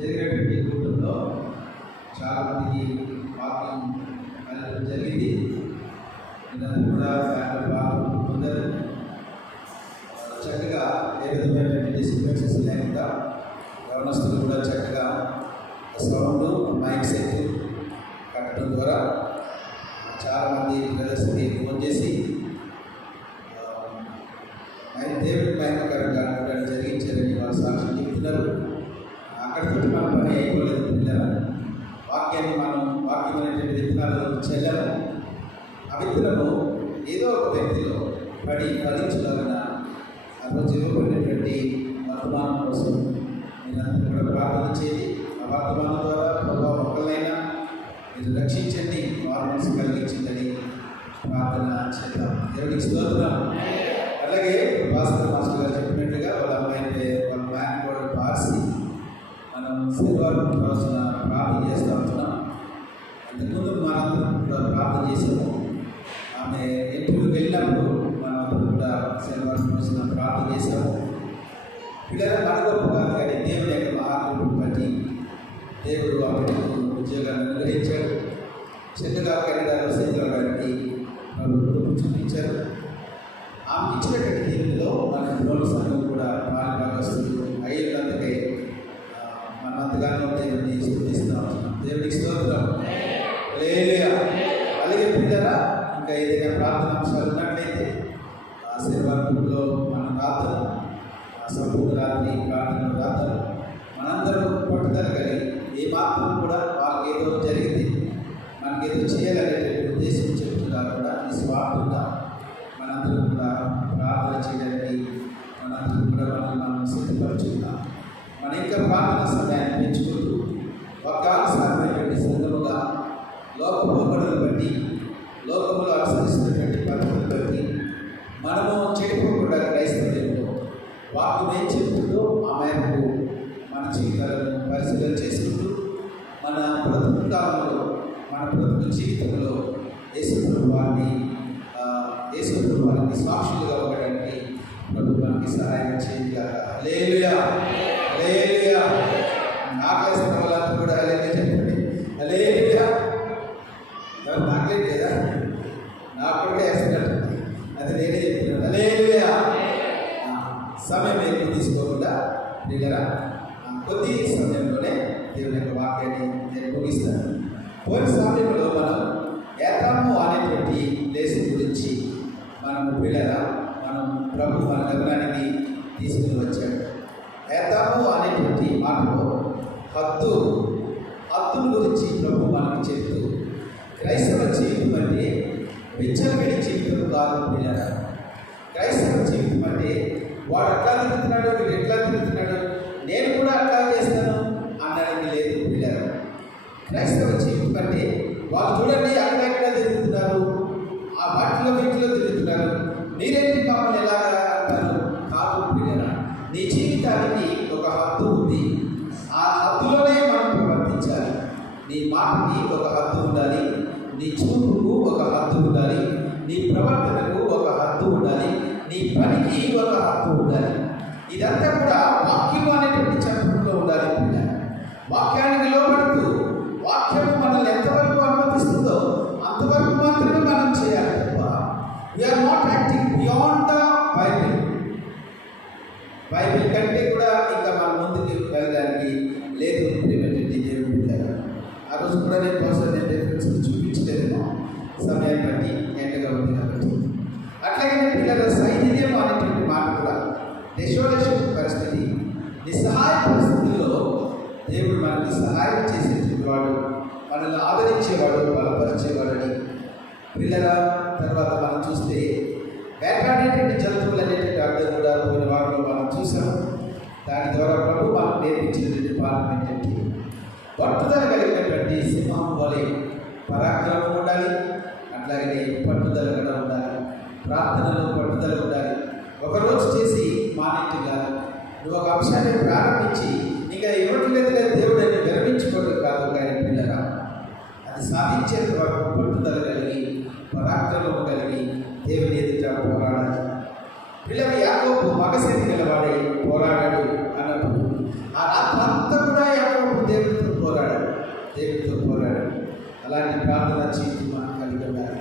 జరిగినటువంటి కూటంలో చాలామందికి వాక్యం వెళ్ళడం జరిగింది. ఇదంతా కూడా ఫ్యామిలీ వాక్యం పొందారు. చక్కగా ఏ విధమైనటువంటి డిస్టర్బెన్సెస్ లేకుండా గవర్నస్తులు కూడా చక్కగా సౌండ్ మైక్ సెట్ కట్టడం ద్వారా చాలామంది బ్రదర్స్కి ఫోన్ చేసి దేవుడి మహిమకరంగా జరిగించారని వాళ్ళు సాక్ష్యం చెప్తున్నారు. అక్కడితో మన పని అయిపోలేదు పిల్లలు. వాక్యాన్ని వాక్యమైనటువంటి విత్తనాలు చెల్లము. ఆ విత్తనము ఏదో ఒక వ్యక్తిలో పడి ఫలించగలన ఆ రోజు ఇవ్వబడినటువంటి వర్తమానం కోసం మీరందరూ కూడా ప్రార్థన చేయండి. ఆ వర్తమానం ద్వారా ప్రభావం ఒకళ్ళైనా మీరు రక్షించండి, వారి మనసు కలిగించండి ప్రార్థన చేద్దాం. దేవుడికి స్తోత్రం. అలాగే భాస్కర్ మాస్టర్ గారు చెప్పినట్టుగా వాళ్ళ మ్యాన్ కూడా పార్సి మనం శనివారం రోజున ప్రార్థన చేస్తూ ఉంటున్నాం. అంతకుముందు మనందరం కూడా ప్రార్థన చేసాము. ఆమె ఇంటికి వెళ్ళినప్పుడు మనందరం కూడా శనివారం రోజున ప్రార్థన చేశాము. పిల్లల మన గొప్ప కాదు, కానీ దేవుని యొక్క మహాకృపను బట్టి దేవుడు ఆమెకు ఉద్యోగాన్ని అనుగ్రహించాడు. చక్కగా కెనడాలో సెటిల్ అవడానికి ప్రభుత్వం చూపించారు. ఆమె ఇచ్చినటువంటి దీనిలో మన గృహ సంఘం కూడా పాలుభాగస్తులు అయ్యేందుకే మనమంతగానో దేవుడిని స్తుతిస్తూ ఉంటున్నాం. దేవుడికి స్తోత్రం. హల్లెలూయా. అలాగే పిల్లరా, ఇంకా ఏదైనా ప్రార్థన అంశాలు ఉన్నట్లయితే శనివారంలో మన ప్రార్థన సంపూర్ణ రాత్రి ప్రార్థన ప్రార్థన మనందరం పట్టుదల కలిగి ఏ మాత్రం కూడా వాళ్ళకి ఏదో జరిగింది మనకేదో చేయాలనేటువంటి ఉద్దేశం చెప్తున్నా కూడా నిస్వార్థంగా మనందరం కూడా ప్రార్థన చేయడానికి మనందరం కూడా మనం సిద్ధపరుచుకున్నాం. మన యొక్క ప్రార్థన సమయాన్ని పెంచుకుంటూ ఒక్కానుసారమైనటువంటి సంఘముగా లోకపోకడను బట్టి లోకములో అనుసరిస్తున్నటువంటి పద్ధతులను బట్టి మనము చెడిపోకుండా క్రైస్తవ్యంలో వాక్యం ఏం చెప్తుందో ఆ మేరకు మన జీవితాలను పరిశీలన చేసుకుంటూ మన బ్రతుకు కాలంలో మన బ్రతుకు జీవితంలో యేసుప్రభు వారిని సాక్షులుగా ఉండడానికి ప్రభుత్వానికి సహాయం చేయాలి. హల్లెలూయా. హల్లెలూయా. ఆకాశం వాళ్ళంతా కూడా హల్లెలూయా చెప్పండి. హల్లెలూయా. ఎవరు నాకేం లేదా? నాకు కూడా వేస్తున్నట్టు అది నేనే చెప్తున్నాను. హల్లెలూయా. సమయం ఎక్కువ తీసుకోకుండా ప్రియులారా కొద్ది సమయంలోనే దేవుని యొక్క వాక్యాన్ని నేను ముగిస్తాను. పోయిన సమయంలో మనం ఏతాము అనేటువంటి ప్లేస్ గురించి మనము ప్రియులారా ప్రభు మన గమనానికి తీసుకుని వచ్చాడు. ఏతాము అనేటువంటి మాటలో హద్దుల గురించి ప్రభు మనకి చెప్తూ క్రైస్తవ జీవితం అంటే విచ్చలవిడి జీవితం కాదు ప్రియులారా. క్రైస్తవ జీవితం అంటే వాడు అట్లా తిరుగుతున్నాడు, వీడు ఎట్లా తిరుగుతున్నాడు, నేను కూడా అట్లా చేస్తాను అనడానికి లేదు పిల్లలు. క్రైస్తవ జీవితం అంటే వాళ్ళు చూడండి అక్కడెక్కడ తిరుగుతున్నారు, ఆ వీటిలో తిరుగుతున్నారు, మీరేంటి మమ్మల్ని ఎలాగా అంటారు కాదు పిల్లలు. నీ జీవితానికి ఒక హద్దు ఉంది. ఆ హద్దులోనే మనం ప్రవర్తించాలి. నీ మాటకి ఒక హద్దు ఉండాలి, నీ చూపుకు ఒక హద్దు ఉండాలి, నీ ప్రవర్తనకు ఒక హద్దు ఉండాలి, నీ పనికి ఒక హక్కు ఉండాలి. ఇదంతా కూడా వాక్యం అనేటువంటి చట్టంలో ఉండాలి. వాక్యానికి లోబడుతూ వాక్యం మనల్ని ఎంతవరకు అనుమతిస్తుందో అంతవరకు మాత్రమే మనం చేయాలి తప్ప we are not acting beyond the Bible కంటే కూడా ఇంకా మన ముందుకు వెళ్ళడానికి లేదు. దేవుడు పిల్లలు ఆ రోజు కూడా నేను డిఫరెన్స్ చూపించలేదేమో సమయాన్ని బట్టి ఎండగా ఉంది కాబట్టి. అట్లాగే పిల్లల సైన్యం అనేటువంటి మాట కూడా డెసోలేషన్ పరిస్థితి, నిస్సహాయ పరిస్థితుల్లో దేవుడు మనకి సహాయం చేసేటువంటి వాడు, మనల్ని ఆదరించేవాడు, బలపరిచేవాడని పిల్లల తర్వాత మనం చూస్తే వేటాడేటువంటి జంతువులు అనేటువంటి అర్థం కూడా పోయిన వారిలో మనం చూసాం. దాని ద్వారా ప్రభు మనకు నేర్పించినటువంటి పాఠం ఏంటంటే పట్టుదల కలిగినటువంటి సింహం వలె పరాక్రమం ఉండాలి, అట్లాగే పట్టుదల కూడా ఉండాలి, ప్రార్థనలో పట్టుదల ఉండాలి. ఒకరోజు చేసి మానేట్టు కాదు. నువ్వు ఒక అంశాన్ని ప్రారంభించి ఇంకా ఎవరి లేదా దేవుడు అని విరమించుకోవడం కాదు. కానీ పిల్లరా అది సాధించేంత వరకు పట్టుదల కలిగి పరాక్రమం కలిగి దేవుని ఎదుట పోరాడాలి. పిల్లలు యాకోబు మగశక్తి నిలబడి పోరాడాడు అన్నప్పుడు ఆ రాత్రి అంతా కూడా యాకోబు దేవుడితో పోరాడు. అలాంటి ప్రార్థన జీవితం మనం కలిగి ఉండాలి.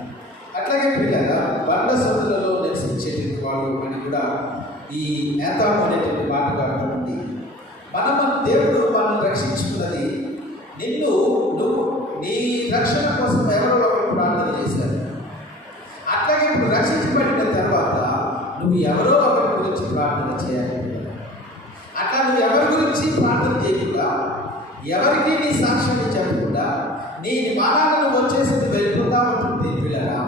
అట్లాగే పిల్లగా బండ సందులలో నివసించేటువంటి వాడు అని కూడా ఈ నేతాము అనేటువంటి మాట కాబట్టి దేవుడు మనల్ని రక్షించుకున్నది నువ్వు నీ రక్షణ కోసం ఎవరో ఒకరు ప్రార్థన చేశారు. అట్లాగే ఇప్పుడు రక్షించబడిన తర్వాత నువ్వు ఎవరో ఒకరి గురించి ప్రార్థన చేయాలి. అట్లా నువ్వు ఎవరి గురించి ప్రార్థన చేయకుండా, ఎవరికి నీ సాక్ష్యాన్ని చెప్పకుండా నీ మానాలను వచ్చేసింది వెళ్ళిపోతా ఉంటుంది పిల్లరా.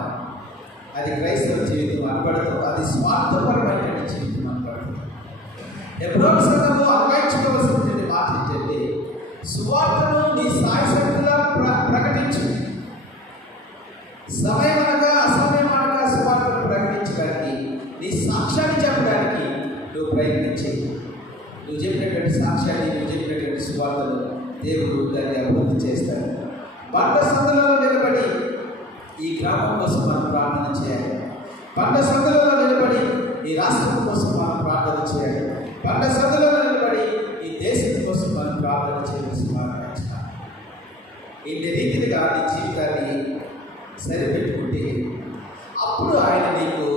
అది క్రైస్తవ జీవితం అనబడుతుంది. అది స్వార్థపరమైన జీవితం అనబడుతుంది. ఎబ్రోను సంఘంలో అన్వయించుకోవాల్సినటువంటి మాట ఏంటంటే, సువార్తను నీ సాయశక్తిగా ప్రకటించు. సమయమనగా అసమయమనగా సువార్తను ప్రకటించడానికి, నీ సాక్ష్యాన్ని చెప్పడానికి నువ్వు ప్రయత్నించేయి. నువ్వు చెప్పినటువంటి సాక్ష్యాన్ని, నువ్వు చెప్పినటువంటి సువార్తను దేవుడు దాన్ని అభివృద్ధి చేస్తాడు. బండ సందులలో నిలబడి ఈ గ్రామం కోసం మనం ప్రార్థన చేయాలి. బండ సందులలో నిలబడి ఈ రాష్ట్రం కోసం మనం ప్రార్థన చేయాలి. బండ సందులలో నిలబడి ఈ దేశం కోసం మనం ప్రార్థన చేయాల్సి మాట్లాడాలి. ఇన్ని రీతిగా నీ జీవితాన్ని సరిపెట్టుకుంటే అప్పుడు ఆయన నీకు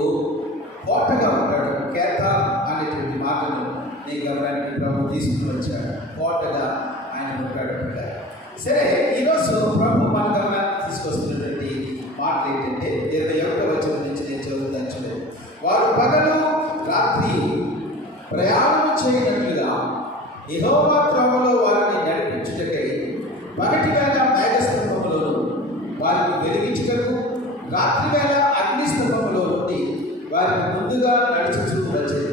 కోటగా ఉంటాడు. కేత అనేటువంటి మాటను నీ గమనానికి ప్రభు తీసుకుని వచ్చాడు. కోటగా ఆయన ఉంటాడు. సరే, ఈరోజు ప్రభు మన గమనానికి తీసుకొస్తున్నటువంటి మాటలు ఏంటంటే 21వ వచనం నుంచి నేను చదువుతాను చూడండి. వారు పగలు రాత్రి ప్రయాణం చేయనట్లుగా యెహోవా త్రోవలో వారిని నడిపించుటకై పగటి వేళ మేఘస్తంభములోను వారిని వెలిగించుటకు, రాత్రి వేళ అగ్ని స్తంభములో నుండి వారిని ముందుగా నడుచుచూ వచ్చేది.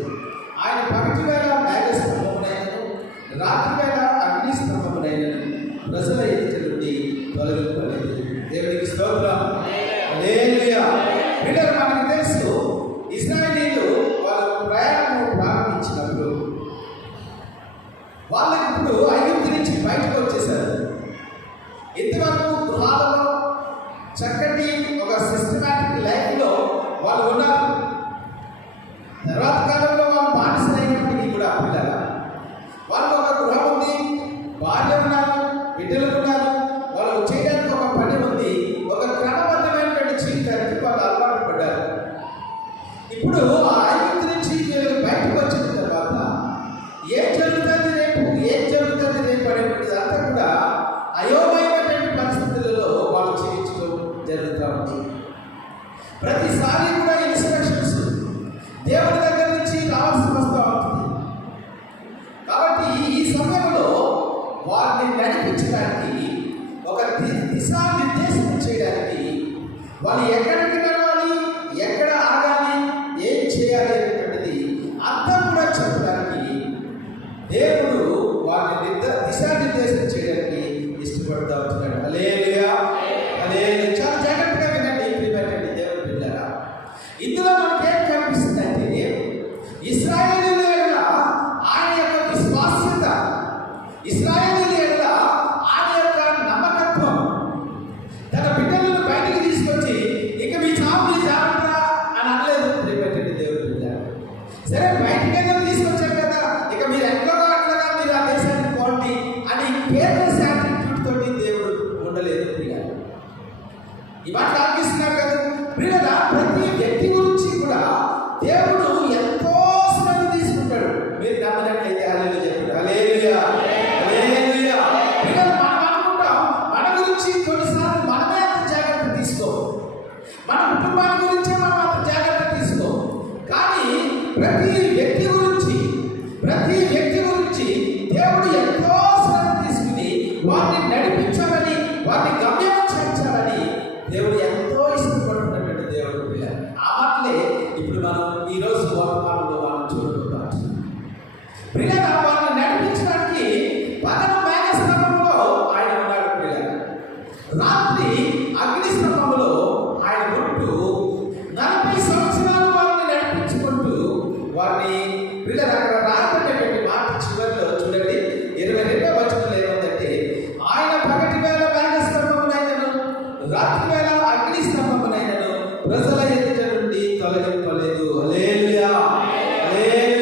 ఆయన పగటి వేళ మేఘస్తంభమునైనను రాత్రి వేళ అగ్ని స్తంభమునైనను ప్రజల ఎదుట నుండి తొలగిపోలేదు. దేవునికి స్తోత్రం. హల్లెలూయా. పిల్లలు, మనకు తెలుసు ఇశ్రాయేలీయులు వాళ్ళ ప్రయాణం ప్రారంభించినప్పుడు వాళ్ళకి ఇప్పుడు ఐగుప్తు నుంచి బయటకు వచ్చేసారు. ఇంతవరకు గృహాలలో చక్కటి ఒక సిస్టమాటిక్ లైఫ్లో వాళ్ళు ఉన్నారు. తర్వాత కాలంలో వాళ్ళు బానిసలైనప్పటికీ కూడా పిల్లల వాళ్ళు ఒక గృహం ఉంది, భార్య ఉన్నారు, బిడ్డలు ఉన్నారు, వాళ్ళు చేయడానికి ఒక పని ఉంది, ఒక క్రమబద్ధమైనటువంటి జీవితానికి వాళ్ళు అలవాటు పడ్డారు. ఇప్పుడు ఆ ఐగుప్తు నుంచి బయటకు వచ్చిన తర్వాత ఏం జరుగుతుంది రేపు అనేటువంటిది అంతా కూడా అయోమయమైనటువంటి పరిస్థితులలో వాళ్ళు జీవించడం జరుగుతూ ఉంది. ప్రతిసారి కూడా ఇన్స్ట్రక్షన్స్ దేవుడి దగ్గర నుంచి రావాల్సి వస్తూ ఉంటుంది. కాబట్టి ఈ సమయంలో వారిని నడిపించడానికి, ఒక దిశానిర్దేశం చేయడానికి, వాళ్ళు ఎక్కడికి నడవాలి, ఎక్కడ ఆగాలి, ఏం చేయాలి అనేటువంటిది అంతా కూడా చెప్పడానికి దేవుడు వారిని దిశానిర్దేశం చేయడానికి ఇష్టపడుతూ ఉంటున్నాడు. హల్లెలూయా. హల్లెలూయా. చాలా జాగ్రత్తగా వినండి ప్రియమైనటువంటి దేవుని బిడ్డలారా. ఇందులో మనకి ఏం కనిపిస్తుందంటే, ఇశ్రాయేలీయుల ఎడల ఆయన యొక్క విశ్వాస్యత, ఇశ్రాయేలీయుల ఎడల ఆయన యొక్క నమ్మకత్వం, తన బిడ్డలను బయటికి తీసుకొచ్చి ఇక మీ చావులు జాగ్రత్త అని అనలేదు ప్రియమైనటువంటి దేవుని బిడ్డలారా. సరే, బయటికి ఏదో తీసుకొచ్చారు కదా, ఇక మీరు ఎట్లగా అట్లగా మీరు ఆ దేశానికి పోండి అని కేర్లెస్ యాటిట్యూడ్ తోటి దేవుడు ఉండలేదు ప్రియులారా. ఈ మాట ఆలోచిస్తున్నారు కదా ప్రియులారా. ప్రతి వ్యక్తి గురించి కూడా దేవుడు ఎంతో శ్రద్ధ తీసుకుంటాడు. మీరు నమ్మినట్లయితే హల్లెలూయా చెప్పండి. హల్లెలూయా. హల్లెలూయా. ప్రియులారా, మనం అనుకుంటాం మన గురించి కొన్నిసార్లు మనమే అంత జాగ్రత్త తీసుకో, మన కుటుంబాన్ని గురించి మనం అంత జాగ్రత్త తీసుకో. కానీ ప్రతి వ్యక్తి గురించి దేవుడు ఎంతో శ్రద్ధ తీసుకుని వారిని నడిపించాలని, వారిని గమ్యం చేర్చాలని దేవుడు ఎంతో ఇష్టపడుతున్నటువంటి దేవుడు. ఆ మాటలే ఇప్పుడు మనం ఈరోజు వర్తమానంలో మనం చూడబోతాం. ప్రియులారా, వారిని నడిపించడానికి పగలు మేఘస్తంభంలో ఆయన ఉన్నాడు ప్రియులారా, రాత్రి అగ్ని స్తంభంలో ఆయన ఉంటూ 40 సంవత్సరాలు వారిని నడిపించుకుంటూ వారిని ప్రియులారా అక్కడ రాబడినటువంటి మాట చివరిలో చూడండి 22వ వచనంలో ఏముందంటే, ఆయన పగటి వేళ మేఘస్తంభమునైనను రాత్రి వేళ అగ్ని స్తంభమునైనను ప్రజల ఎదుట నుండి తొలగింపలేదు. హల్లెలూయా. హల్లెలూయా.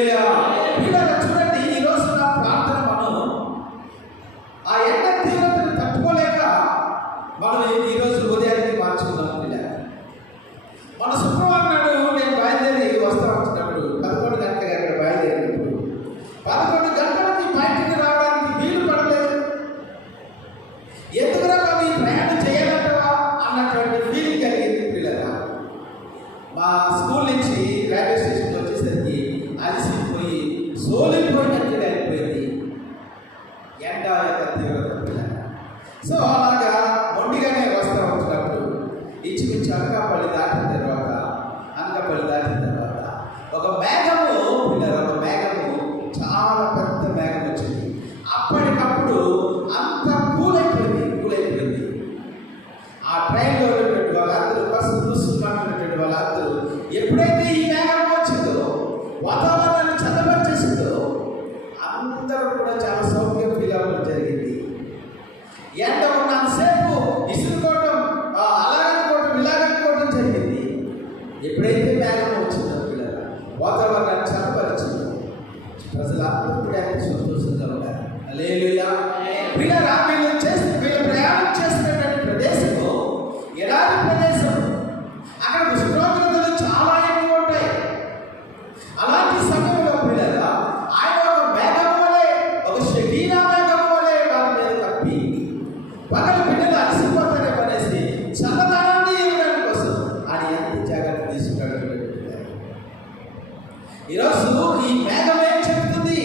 ఈరోజు ఈ మేఘం ఏం చెప్తుంది,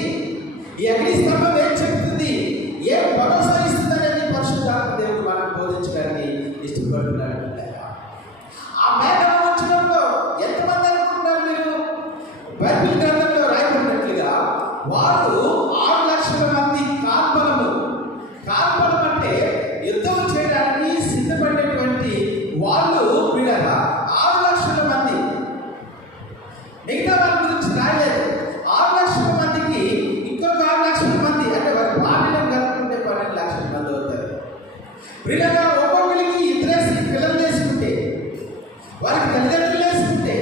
ఈ అగ్ని స్తంభం ఏం చెప్తుంది, ఏ భరోసా ఇస్తుందనేది పరిశుద్ధాత్మ దేవుడు మనకు బోధించడానికి ఇష్టపడుతున్నాడు. ఆ మేఘం వచ్చినప్పుడు ఎంతమంది అనుకుంటున్నారు మీరు? బైబిల్ గ్రంథంలో రాయబడినట్లుగా వారు 6 లక్షల మంది కాల్బలము అంటే యుద్ధం చేయడానికి సిద్ధపడినటువంటి వాళ్ళు వీళ్ళగా 6 లక్షల మంది. మిగతా వాళ్ళ గురించి రాయలేదు. 6 లక్షల మందికి ఇంకొక 6 లక్షల మంది అంటే వారి బాల్యం కలుపుకుంటే 12 లక్షల మంది అవుతారు. వీళ్ళగా ఒక్కొక్కరికి ఇద్దరేసి పిల్లలు వేసుకుంటే, వారికి తల్లిదండ్రులు వేసుకుంటే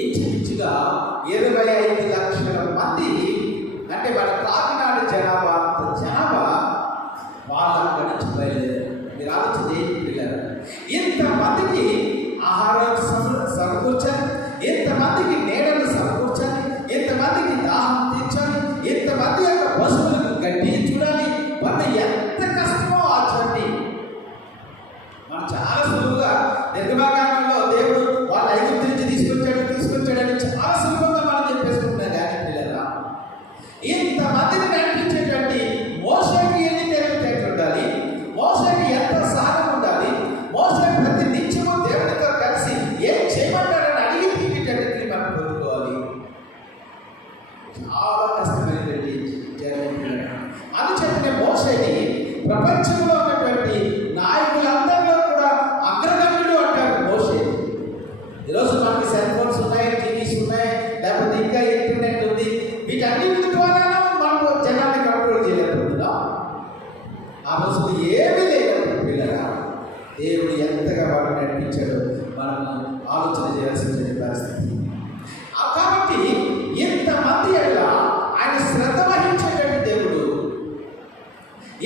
ఇంచుమించుగా 25 లక్షల మంది, అంటే మన కాకినాడ జనాభా అంత జనాభా వాళ్ళ అక్కడి నుంచి బయలుదేరారు. మీరు ఆలోచన ఏంటి పిల్లలు? ఇంతమందికి ఆహారం సమకూర్చాలి, ఇంతమందికి నీడలు సమకూర్చాలి, ఇంతమందికి దాహం తీర్చాలి, ఇంతమంది యొక్క పశువులకు గడ్డి చూడాలి. మన ఎంత కష్టమో ఆ జర్నీ. మనం చాలా సులువుగా నిర్గమాకాండంలో దేవుడు వాళ్ళ ఐగుప్తు నుంచి తీసుకొచ్చాడని చాలా సులభంగా మనం చెప్పేసుకుంటున్నాం. కానీ పిల్లరా, ఇంతమందిని నడిపించేటువంటి మోషేకి ఎన్ని తెలివితేటలు ఉండాలి, మోషేకి ఎంత సాధన ఉండాలి, మోషే ప్రతి నిత్యము దేవుడితో కలిసి ఏం చేయమంటారని అడిగి తీపిటన్నిటిని మనం పొందుకోవాలి. చాలా కష్టమైనటువంటి జర్నీ. అందుచేతనే మోషేని ప్రపంచంలో ఉన్నటువంటి నాయకులందరిలో కూడా అగ్రగణ్యుడు అంటారు మోషే. ఈరోజు మనకి సెల్ ఫోన్స్ ఉన్నాయి, టీవీస్ ఉన్నాయి, లేకపోతే ఇంకా ఇంటర్నెట్ ఉంది. వీటన్నిటి ద్వారా మనం జనాన్ని కంట్రోల్ చేయలేకపోతున్నాం. ఆ రోజులు ఏమీ లేనప్పుడు పిల్లగా దేవుడు ఎంతగా వాడు నడిపించాడో మనం ఆలోచన చేయాల్సిన పరిస్థితి. కాబట్టి ఇంతమంది ఎలా ఆయన శ్రద్ధ వహించేటువంటి దేవుడు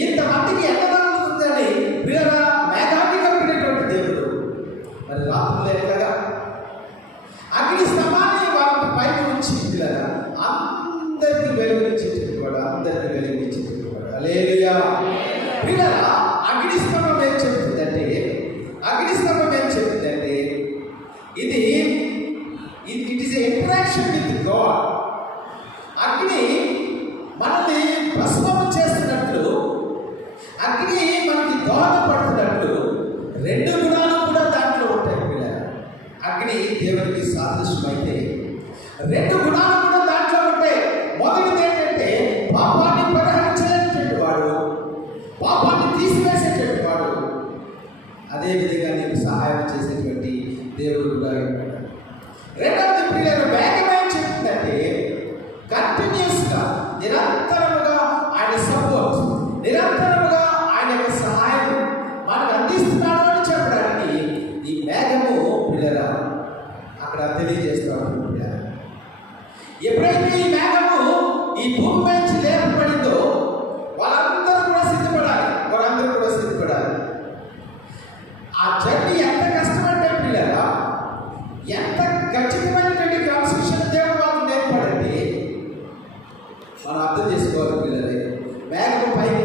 ఇంతమందికి ఎంత తగ్గుతుందని పిల్లగా మేఘాన్ని కప్పినటువంటి దేవుడు మరి రాత్రులు ఎట్లాగా అగ్ని స్తంభాన్ని వాళ్ళ పైకి ఉంచి పిల్లగా అందరికీ వెలుగునిచ్చేటటువంటి వాడు. హల్లెలూయా. పిల్లగా అగ్ని స్తంభం ఏం చెప్తుందంటే ఇది it is interaction with God. అగ్ని మనల్ని భస్మం చేస్తున్నట్లు, అగ్ని మనకి దోహదపడుతున్నట్లు 2 గుణాలు కూడా దాంట్లో ఉంటాయి పిల్లలు. అగ్ని దేవుడికి సాదృశ్యమైతే 2 గుణాలు కూడా దాంట్లో ఉంటాయి. మొదటిది ఏంటంటే పాపాన్ని పరిహరించేటువంటి వాడు, పాపాన్ని తీసివేసేటువంటి వాడు, అదేవిధంగా నీకు సహాయం చేసేటువంటి దేవుడు కూడా ఉంటాడు. రెండవది పిల్లలు మేఘం ఏం చెప్తుందంటే కంటిన్యూస్గా నిరంతరముగా ఆయన సపోర్ట్, నిరంతరముగా ఆయన యొక్క సహాయం మనకు అందిస్తున్నాడు అని చెప్పడానికి ఈ మేఘము పిల్లల అక్కడ తెలియజేస్తాడు. ఎప్పుడైతే ఈ మేఘము ఈ భూమి నుంచి లేపబడిందో వాళ్ళందరూ కూడా సిద్ధపడాలి. ఆ జర్నీ ఎంత కష్టమంటే పిల్లల, ఎంత ఖచ్చితమైనటువంటి క్రమశిక్షణ దేవుడు వాళ్ళకు నేర్పడండి. మనం అర్థం చేసుకోవాలి పిల్లలే. మేఘము పైకి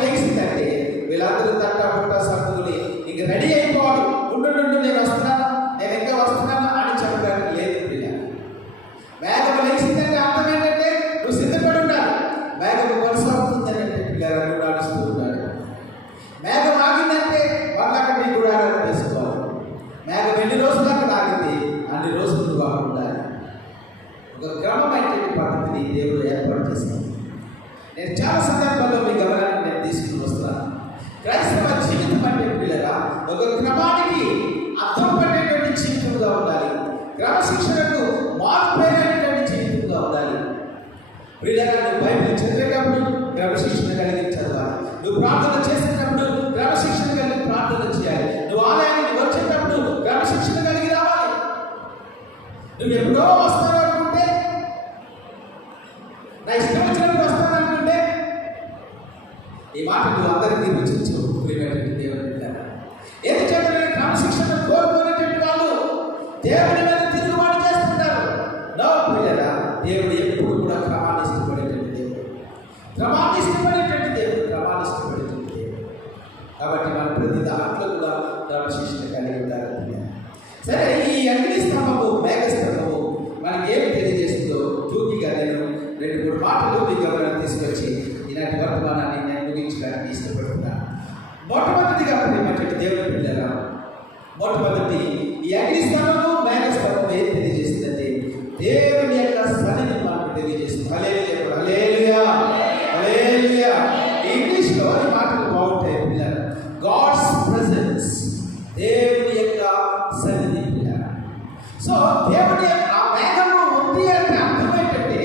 లేచిందంటే వీళ్ళందరూ తట్టబుట్ట సర్దుకుని ఇంక రెడీ అయిపోవాలి. ఉండు నేను వస్తున్నాను, నేను ఇంకా వస్తున్నాను అని చెప్పడానికి లేదు పిల్లలు. మేఘము లేచిందంటే అర్థం ఏంటంటే నువ్వు సిద్ధపడి ఉండాలి. మేఘము కొనసాగుతుందంటే పిల్లలు నువ్వు నడుస్తూ ఉన్నాడు. మేఘం ఆగిందంటే వాళ్ళు అక్కడ నీ గుడారాలు వేసుకోవాలి. మేఘం ఎన్ని రోజులు అక్కడ ఆగింది అన్ని రోజులు నువ్వు అక్కడ ఉండాలి. ఒక క్రమమైనటువంటి పద్ధతిని దేవుడు ఏర్పాటు చేస్తాను. నేను చాలా సందర్భాల్లో మీ గమనాన్ని నేను తీసుకుని వస్తాను. క్రైస్తవ జీవితం అంటే పిల్లగా ఒక క్రమానికి అర్థం పడేటువంటి జీవితంగా ఉండాలి. క్రమశిక్షణకు మార్పైనటువంటి జీవితంగా ఉండాలి. పిల్లగా నువ్వు బైబిల్ చదివేటప్పుడు క్రమశిక్షణ కలిగి చదవాలి. నువ్వు ప్రార్థన చేసేటప్పుడు క్రమశిక్షణ కలిగి ప్రార్థన చేయాలి. నువ్వు ఆలయానికి వచ్చేటప్పుడు క్రమశిక్షణ కలిగి రావాలి. నువ్వు ఎప్పుడో వస్తావు అనుకుంటే, నా ఇష్టం వచ్చినప్పుడు వస్తాను అనుకుంటే ఈ మాట నువ్వు అందరికీ రుచించు. ప్రియమైనటువంటి దేవుని బిడ్డ, ఏది చేతనే క్రమశిక్షణ కోరుకునేటువంటి వాళ్ళు దేవుని మీద తిరుగుబాటు చేస్తుంటారు. నో ప్రియరా, దేవుడు ఎప్పుడు కూడా క్రమాన్ని ఇష్టపడేటువంటి దేవుడు. కాబట్టి మన ప్రతి దాంట్లో కూడా క్రమశిక్షణ కలిగి ఉండాలి. సరే, ఈ అగ్ని స్తంభము మేఘ స్తంభము సో దేవుడి ఆ మేఘము ఉంది అంటే అర్థం ఏంటంటే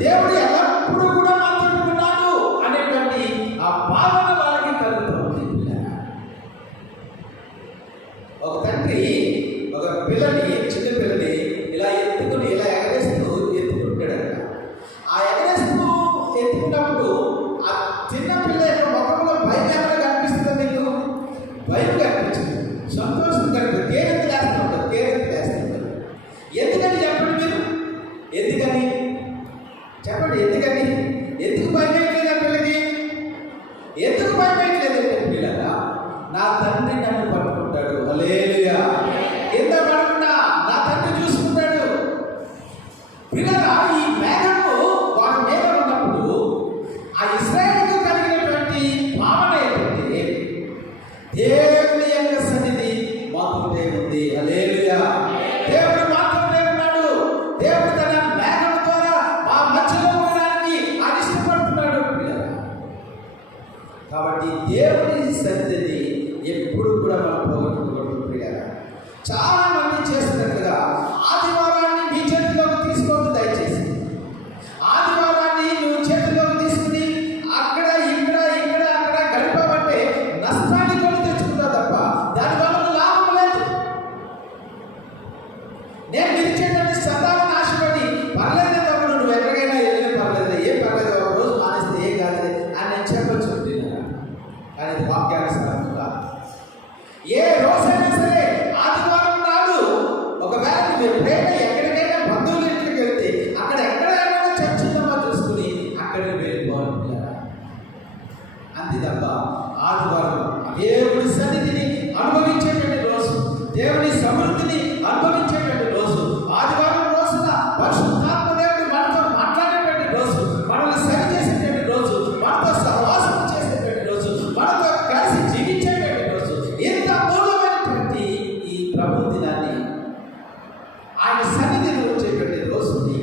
దేవుడు ఎల్లప్పుడూ కూడా మాతో ఉన్నాడు అనేటువంటి ఆ భావన వాళ్ళకి కలుగుతుంది. ఒక తండ్రి ఒక పిల్లని, చిన్న పిల్లని ఇలా ఎత్తుకుని ఇలా ఎత్తుకుంటాడంట. ఆ ఎత్తుకున్నప్పుడు ఆ చిన్న పిల్ల యొక్క ముఖంలో భయం ఏమైనా కనిపిస్తుందో మీకు? భయం కనిపించింది, సంతోషం కనిపిస్తుంది, కేరింతలు వేస్తుంటారు. ఎందుకని చెప్పండి మీరు? ఎందుకని చెప్పండి? ఎందుకు భయం వేయట్లేదు ఆ పిల్లకి? ఎందుకు భయం వేయట్లేదు అంటే పిల్లగా నా తండ్రి నన్ను పట్టుకుంటాడు, హల్లెలూయా, కింద పడకుండా నా తండ్రి చూసుకుంటాడు. పిల్లగా ఈ మేఘము వారి మీద ఉన్నప్పుడు ఆ ఇశ్రాయేలుకు కలిగినటువంటి భావన ఏంటంటే దేవుని యొక్క సన్నిధి మాతోనే ఉంది, హల్లెలూయా. దేవుడు మాతోనే ఉన్నాడు. దేవుడు తన మేఘం ద్వారా ఆ మధ్యలో ఉండడానికి ఆయన ఇష్టపడుతున్నాడు పిల్లగా. కాబట్టి దేవుని సన్నిధిని ఎప్పుడు కూడా మనం పోగొట్టుకోకూడదు పిల్లగా. చాలా మంది చేస్తున్నట్లుగా ఆదివారాన్ని మీ చేతిలోకి తీసుకోవద్దు దయచేసి. ఆదివారాన్ని నువ్వు చేతిలోకి తీసుకుని అక్కడ అక్కడ గడిపావంటే నష్టాన్ని కొని తెచ్చుకుంటావు తప్ప దానివల్ల లాభం లేదు. నేను నిలిచేటువంటి సదాలను ఆశపడి పర్లేదు తమ్ముడు, నువ్వు ఎక్కడికైనా వెళ్ళినా పర్లేదు, ఏం పర్లేదు, ఒక రోజు మానేస్తే ఏం కాదు అని నేను చెప్పచ్చు. కానీ అది వాక్యానుసారం కాదు. ఏ రోజైనా సరే ఆదివారం నాడు ఒకవేళ నువ్వు ఎప్పుడైనా ఎక్కడికైనా బంధువుల ఇంటికి వెళ్తే అక్కడ ఎక్కడైనా చర్చిందమ్మా చూసుకుని అక్కడికి వెళ్ళిపోవాలి. అంతే తప్ప ఆదివారం దేవుడి సన్నిధిని అనుభవించేటువంటి రోజు, దేవుని సమృద్ధిని అనుభవించేటువంటి రోజు, ఆదివారం రోజున పరిశుద్ధాత్మ దేవుడు మనతో మాట్లాడేటువంటి రోజు, మనల్ని సరి చేసేటువంటి రోజు, మనతో సహవాసం చేసేటువంటి రోజు, మనతో కలిసి జీవించేటువంటి రోజు. ఇంత మూలమైనటువంటి ఈ ప్రభు దినాన్ని, ఆయన సన్నిధిని వచ్చేటువంటి రోజుని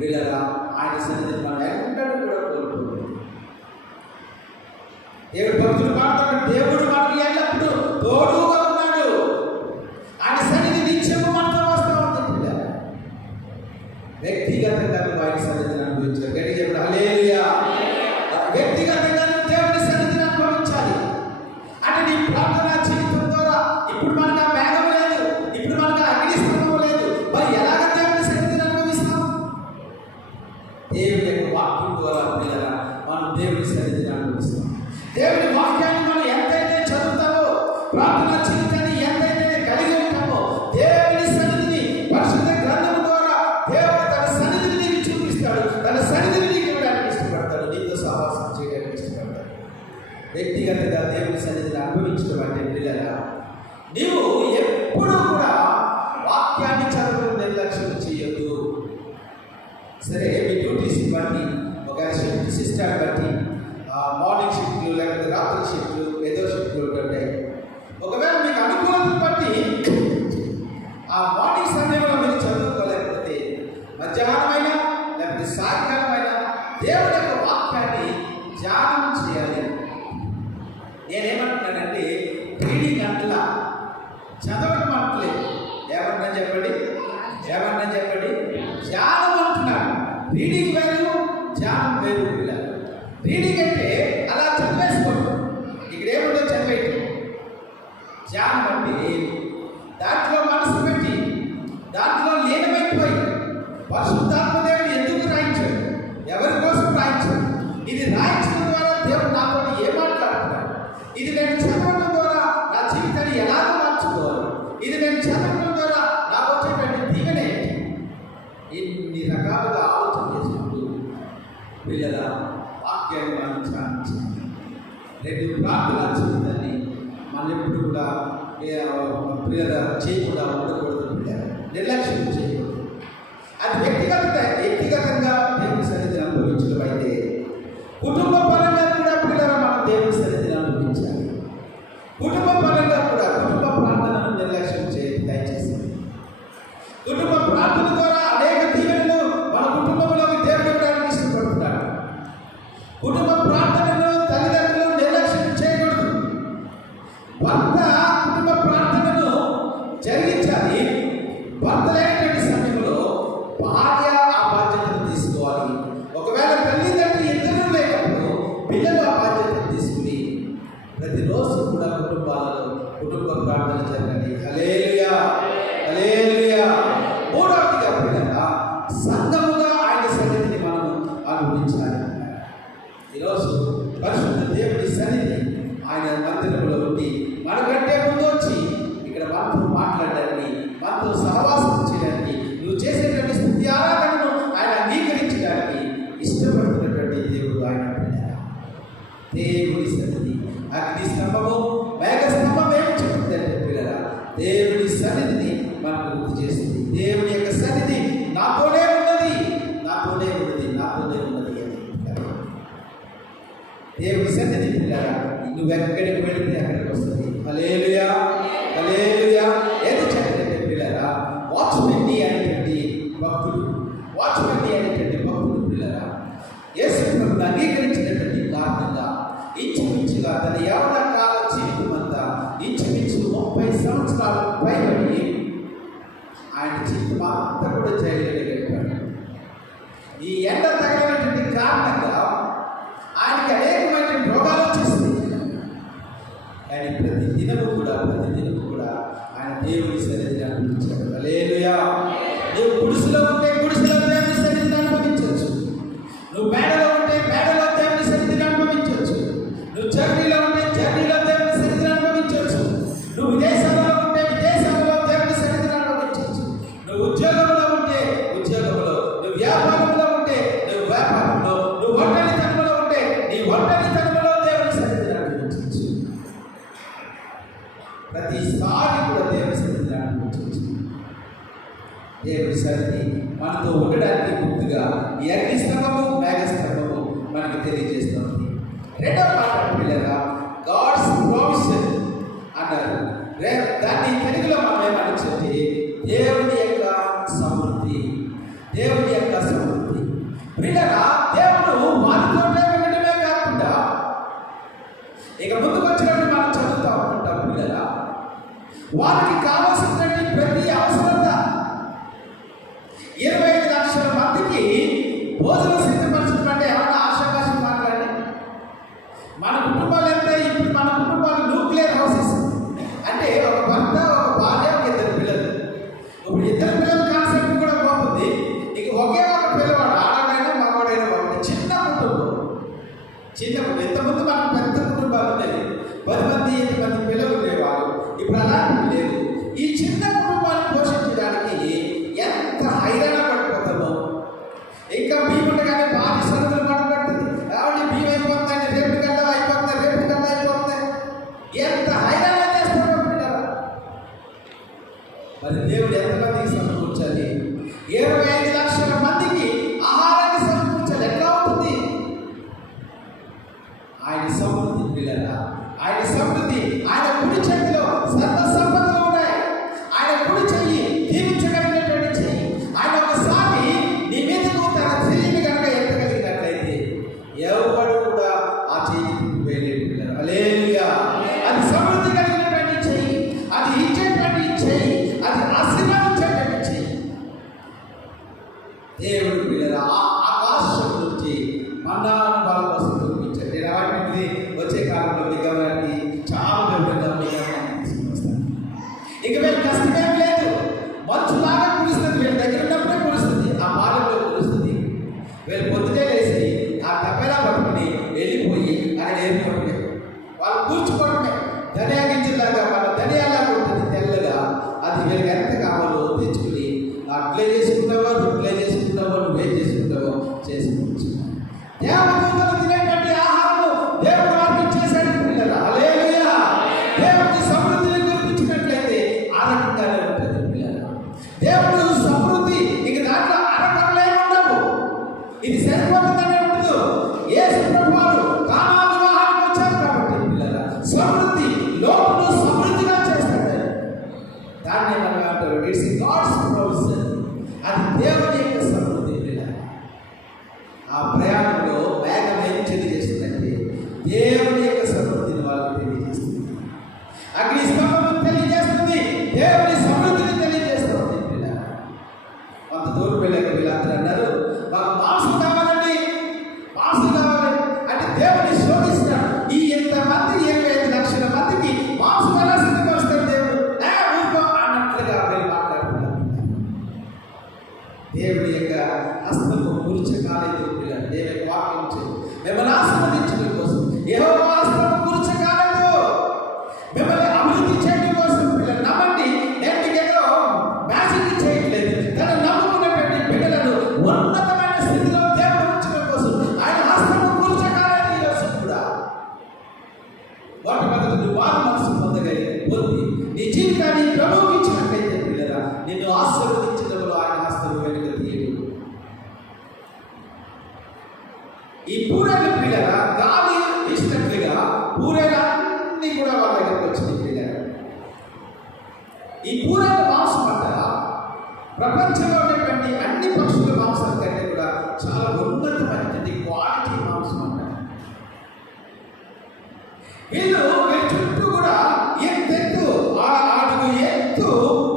వీళ్ళగా ఆయన సన్నిధిని మనం ఎక్కడూ కూడా కోల్పోతుంది. దేవుడు భక్తులు మాట్లాడు, దేవుడు మనకు ఎల్లప్పుడూ తోడుగా ఉన్నాడు. ఆయన సన్నిధి నిత్యము మనతో వస్తూ ఉంటుంది. వ్యక్తిగతంగా నువ్వు ఆయన సన్నిధిని అనుభవించాలి. గట్టి చెప్పండి హల్లెలూయా. వ్యక్తిగతంగా నువ్వు దేవుని సన్నిధిని అనుభవించాలి. అంటే నీ ప్రార్థనా జీవితం ద్వారా ఇప్పుడు మనకు ఆ మేఘం లేదు, ఇప్పుడు మనకు అగ్నిస్తంభం లేదు, మరి ఎలాగ దేవుని సన్నిధిని అనుభవిస్తాం? దేవుని యొక్క వాక్యం ద్వారా పిల్లగా మనం దేవుని సన్నిధిని అనుభవిస్తాం. దేవుని వాక్యాన్ని మనం ఎంతైతే చదువుతామో, ప్రార్థనా జీవితాన్ని ఎంతైతే కలిగి ఉంటామో, దేవుని సన్నిధిని పరిశుద్ధ గ్రంథం ద్వారా దేవుడు తన సన్నిధిని నీకు చూపిస్తాడు, తన సన్నిధిని నీకు ఇవ్వడానికి ఇష్టపడతాడు, నీతో సహవాసం చేయడానికి ఇష్టపడతాడు. వ్యక్తిగతంగా దేవుని సన్నిధిని అనుభవించడం అంటే పిల్లగా నీవు ఎప్పుడూ కూడా వాక్యాన్ని చదవడం నిర్లక్ష్యం చేయొద్దు. సరే, మీ డ్యూటీస్ని బట్టి, ఒక షిఫ్ట్ సిస్టమ్ బట్టి మార్నింగ్ షిఫ్ట్లు లేకపోతే రాత్రి షిఫ్ట్లు ఏదో షిఫ్ట్లు ఉంటాయి. ఒకవేళ మీకు అనుకూలతను బట్టి ఆ మార్నింగ్ సమయంలో మీరు చదువుకోలేకపోతే మధ్యాహ్నమైనా లేకపోతే సాయంకాలమైనా దేవుడి యొక్క వాక్యాన్ని ధ్యానం చేయాలి. నేనేమంటున్నానంటే రీడింగ్ అంటలా, చదవడం అంటలేదు. ఏమన్నా చెప్పండి, ధ్యానం అంటున్నాను. రీడింగ్ వేరు, ధ్యానం వేరు. రీడింగ్ అంటే అలా చదివేసుకోండి, ఇక్కడ ఏముందో చదివేయండి. ధ్యానం అంటే దాంట్లో మనసు పెట్టి దాంట్లో లీనమైపోయి పరిశుద్ధాత్మ దేవుడు ఎందుకు రాయించాడు, ఎవరి కోసం రాయించాడు, ఇది రాయించడం ద్వారా దేవుడు నాతో ఏం మాట్లాడుతున్నాడు, ఇది నేను చదవడం ద్వారా నా జీవితాన్ని ఎలా మార్చుకోవాలి, ఇది నేను చదవడం ద్వారా నాకు వచ్చేటువంటి దీవెన ఏంటి, ఇన్ని రకాలుగా ఆలోచన చేసుకుంటూ పిల్లల వాక్యాన్ని మనం ధ్యానించాలి. రెండు ప్రార్థనా జీవితాన్ని మనం ఎప్పుడు కూడా పిల్లల చేయకుండా ఉండకూడదు. పిల్లలు నిర్లక్ష్యం చేయకూడదు. అది వ్యక్తిగతంగా దేవుని సన్నిధిని అనుభవించడం అయితే, కుటుంబ పరంగా కూడా పిల్లలు మనం దేవుని సన్నిధిని అనుభవించాలి. కుటుంబ పరంగా కూడా కుటుంబ ప్రార్థనను నిర్లక్ష్యం చేయండి దయచేసి. కుటుంబ ప్రార్థన ద్వారా అనేక దీవెనలు మన కుటుంబంలోకి దేవుడు ఇవ్వడానికి ఇష్టపడుతున్నాడు. కుటుంబ ప్రార్థనను తల్లిదండ్రులు నిర్లక్ష్యం చేయకూడదు. భర్త కుటుంబ ప్రార్థనను జరిగించాలి, దేవుని యొక్క సన్నిధి నాతోనే ఉన్నది, నాతోనే ఉన్నది, నాతోనే ఉన్నది అని. దేవుని సన్నిధి పిల్లరా, నువ్వెక్కడికి వెళితే అక్కడికి వస్తుంది. హల్లెలూయా, హల్లెలూయా. ఏదో చెప్పండి పిల్లరా, వాచ్మెన్ని అనేటువంటి భక్తుడు, వాచ్మెన్ని అనేటువంటి భక్తుడు పిల్లరా, యేసుప్రభువును అంగీకరించినటువంటి కారణంగా ఇంచుమించుగా తన యవ్వన కాల జీవితమంతా ఇంచుమించు 30 సంవత్సరాల పైబడి ఆయన జీవితం అంతా కూడా జైలులో గడిపాడు. ఈ ఎండ తగినటువంటి కారణంగా ఆయనకి అనేకమైన రోగాలు వచ్చేసింది. కానీ ప్రతి దినము కూడా ఆయన దేవుని సన్నిధిని అనుభవించాడు. హల్లెలూయా. నువ్వు గుడిసెలో ఉంటే గుడిసెలో దేవుని సన్నిధిని అనుభవించవచ్చు. నువ్వు మేడలో ఉంటే మేడలో దేవుని సన్నిధిని అనుభవించవచ్చు. నువ్వు జర్నీలో ఉంటే జర్నీలో దేవుని సన్నిధిని అనుభవించవచ్చు. నువ్వు విదేశంలో ఉంటే విదేశంలో దేవుని సన్నిధిని అనుభవించవచ్చు. నువ్వు ఉద్యోగంలో ఉంటే ఉద్యోగంలో, నువ్వు వ్యాపారంలో ఉంటే నువ్వు వ్యాపారంలో, నువ్వు ఒంటరితనంలో ఉంటే నీ ఒంటరితనంలో దేవుని సన్నిధిని అనుభవించవచ్చు. ప్రతిసారి కూడా దేవుని సన్నిధిని అనుభవించవచ్చు. దేవుని సన్నిధి మనతో ఉండడానికి గుర్తుగా ఈ అగ్నిస్తంభము మేఘస్తంభము మనకు తెలియజేస్తుంది. రెండవ మాట పిల్లగా గాడ్స్ ప్రొవిజన్ అన్నారు. దాన్ని తెలుగులో మనం ఏమనొచ్చంటే దేవుని యొక్క సమృద్ధి, దేవుని యొక్క సమృద్ధి. పిల్లగా దేవుడు వారితో ఉండడమే కాకుండా ఇక ముందుకు వచ్చినప్పుడు మనం చదువుతా ఉంటాం పిల్లగా, వారికి కావాల్సినటువంటి ప్రతి అవసరత 25 లక్షల మందికి భోజనం సిద్ధపరచడం అంటే ఏమన్నా ఆశాకాశం మాట్లాడి మన కుటుంబాలు అంటే ఇప్పుడు మన కుటుంబాలు న్యూక్లియర్ హౌసెస్ అంటే ఒక భర్త, ఒక భార్య, ఒక 2 పిల్లలు. ఇప్పుడు 2 పిల్లల కాన్సెప్ట్ కూడా పోతుంది. ఇక ఒకే ఒక పిల్లవాడు, ఆడమైనా మగవాడైనా ఒకటి. చిన్న కుటుంబం, చిన్నప్పుడు ఇంతకుముందు మనకు పెద్ద కుటుంబాలు ఉండేవి, 10 మంది 8 మంది పిల్లలు ఉండేవారు. ఇప్పుడు అలాంటివి లేదు. ఈ చిన్న కుటుంబాన్ని పోషించడానికి ఎంత హైరాణ పడిపోతామో. ఇంకా బియ్యం ఉండగానే భారీ సరుకులు పడబడుతుంది. కాబట్టి బియ్యం అయిపోతాయి, రేపు కల్లా అయిపోతాయి, రేపు కల్లా అయిపోతాయి. ఎంత హైరాణ చేస్తామో పిల్లలు. మరి దేవుడు ఎంతమందికి సమకూర్చాలి? 25 లక్షల మందికి ఆహారాన్ని సమకూర్చాలి. ఎట్లా అవుతుంది? ఆయన సమృద్ధి పిల్లరా, ఆయన సమృద్ధి. ఆయన కుడి చేతిలో సర్వ సంపదలు ఉన్నాయి. ఆయన కుడి చెయ్యి దీవించగలిగినటువంటి చెయ్యి. ఆయన ఒకసారి నీ మీదకు తన చెయ్యిని కనుక ఎత్తగలిగినట్లయితే ఎవరు కూడా ఆ చెయ్యి తిప్పివేయలేడు పిల్లలు. హల్లెలూయా. అది సమృద్ధి కలిగినటువంటి చెయ్యి, అది ఇచ్చేటువంటి చెయ్యి, అది ఆశీర్వదించేటువంటి చెయ్యి. దేవుడు పిల్లలు ఆకాశం నుంచి మన్నాను వాళ్ళ కోసం చూపించాడు. నేను వాటిని వచ్చే కాలంలో మీ గమనానికి చాలా వివరంగా మీ గమనానికి తీసుకుని. ఇక వీళ్ళ కష్టమేం లేదు, మంచులాగా కురుస్తుంది. వీళ్ళ దగ్గర ఉన్నప్పుడే కురుస్తుంది, ఆ పాలెంలో కురుస్తుంది. వీళ్ళు పొద్దునే లేచి ఆ తప్పెలా పట్టుకుని వెళ్ళిపోయి అక్కడ ఏర్పడి వాళ్ళు కూర్చుకోవడమే. ధనియా గింజలాగా వాళ్ళ ధనియాలాగా ఉంటుంది తెల్లగా. అది వీళ్ళకి ఎంత కావాలో తెచ్చుకుని అట్లే చేసుకుంటావో, రుట్లే చేసుకుంటావో, నువ్వేం చేసుకుంటావో చేసుకోవచ్చు. దేవదూతలు తినేటువంటి ఆహారము దేవుడు వారికి ఇచ్చేసాడు పిల్లలు. హల్లెలూయా. దేవుడి సమృద్ధిని కురిపించినట్లయితే ఆ రకంగానే ఉంటుంది పిల్లలు. దేవుడు సమృద్ధి ఇక దాంట్లో అరకలే ఉండవు. ఇది సరిపోతుందనే ఉండదు. యేసు ప్రభువారు కానా వివాహానికి వచ్చారు కాబట్టి పిల్లల సమృద్ధి లోపల సమృద్ధిగా చేస్తాడు. దాన్ని మనం అంటారు ఇట్స్ గాడ్స్ ప్రొవిజన్. అది దేవుని యొక్క సమృద్ధి పిల్లల. ఆ ప్రయాణంలో మేఘం ఏం తెలియజేస్తుందంటే దేవుని యొక్క సమృద్ధిని వాళ్ళకి తెలియజేస్తుంది. అగ్ని స్తంభం తెలియజేస్తుంది, దేవుని సమృద్ధిని తెలియజేస్తుంది పిల్లల. కొంత దూరం వెళ్ళాక వీళ్ళందరూ అన్నారు, మాకు మాంసం కావాలండి, మాంసం కావాలి అంటే దేవుని శోధిస్తున్నాడు. ఈ ఎంతమంది 25 లక్షల మందికి మాంసం ఎలా సిద్ధపరుస్తారు దేవుడు? ఊరుకో అన్నట్లుగా వీళ్ళు మాట్లాడుతున్నారు. దేవుడి యొక్క హస్తము కూర్చకాలేదు పిల్లలు. దేవుని వాక్యం చేసి మిమ్మల్ని ఆశీర్వదించడం కోసం యెహోవా హస్తము కూర్చకాలేదు, మిమ్మల్ని అభివృద్ధి చేయడం కోసం పిల్లలు. నమ్మండి, నేను ఏదో మ్యాజిక్ చేయట్లేదు. తన నమ్ముకున్నటువంటి బిడ్డలను ఉన్నతమైన స్థితిలో దేవుడు ఉంచడం కోసం ఆయన హస్తము కూర్చకాలేదు. ఈరోజు కూడా వాటి పద్ధతి వారు మనసు పొంది నీ జీవితాన్ని ప్రభువుకి ఇచ్చినట్లయితే పిల్లరా నిన్ను ఆశీర్వదించిన ప్రపంచంలో ఉన్నటువంటి అన్ని పక్షుల మాంసం కంటే కూడా చాలా ఉన్నతమైనటువంటి క్వాలిటీ మాంసం అంటారు. వీళ్ళు చుట్టూ కూడా ఎత్తు అడుగు ఎత్తు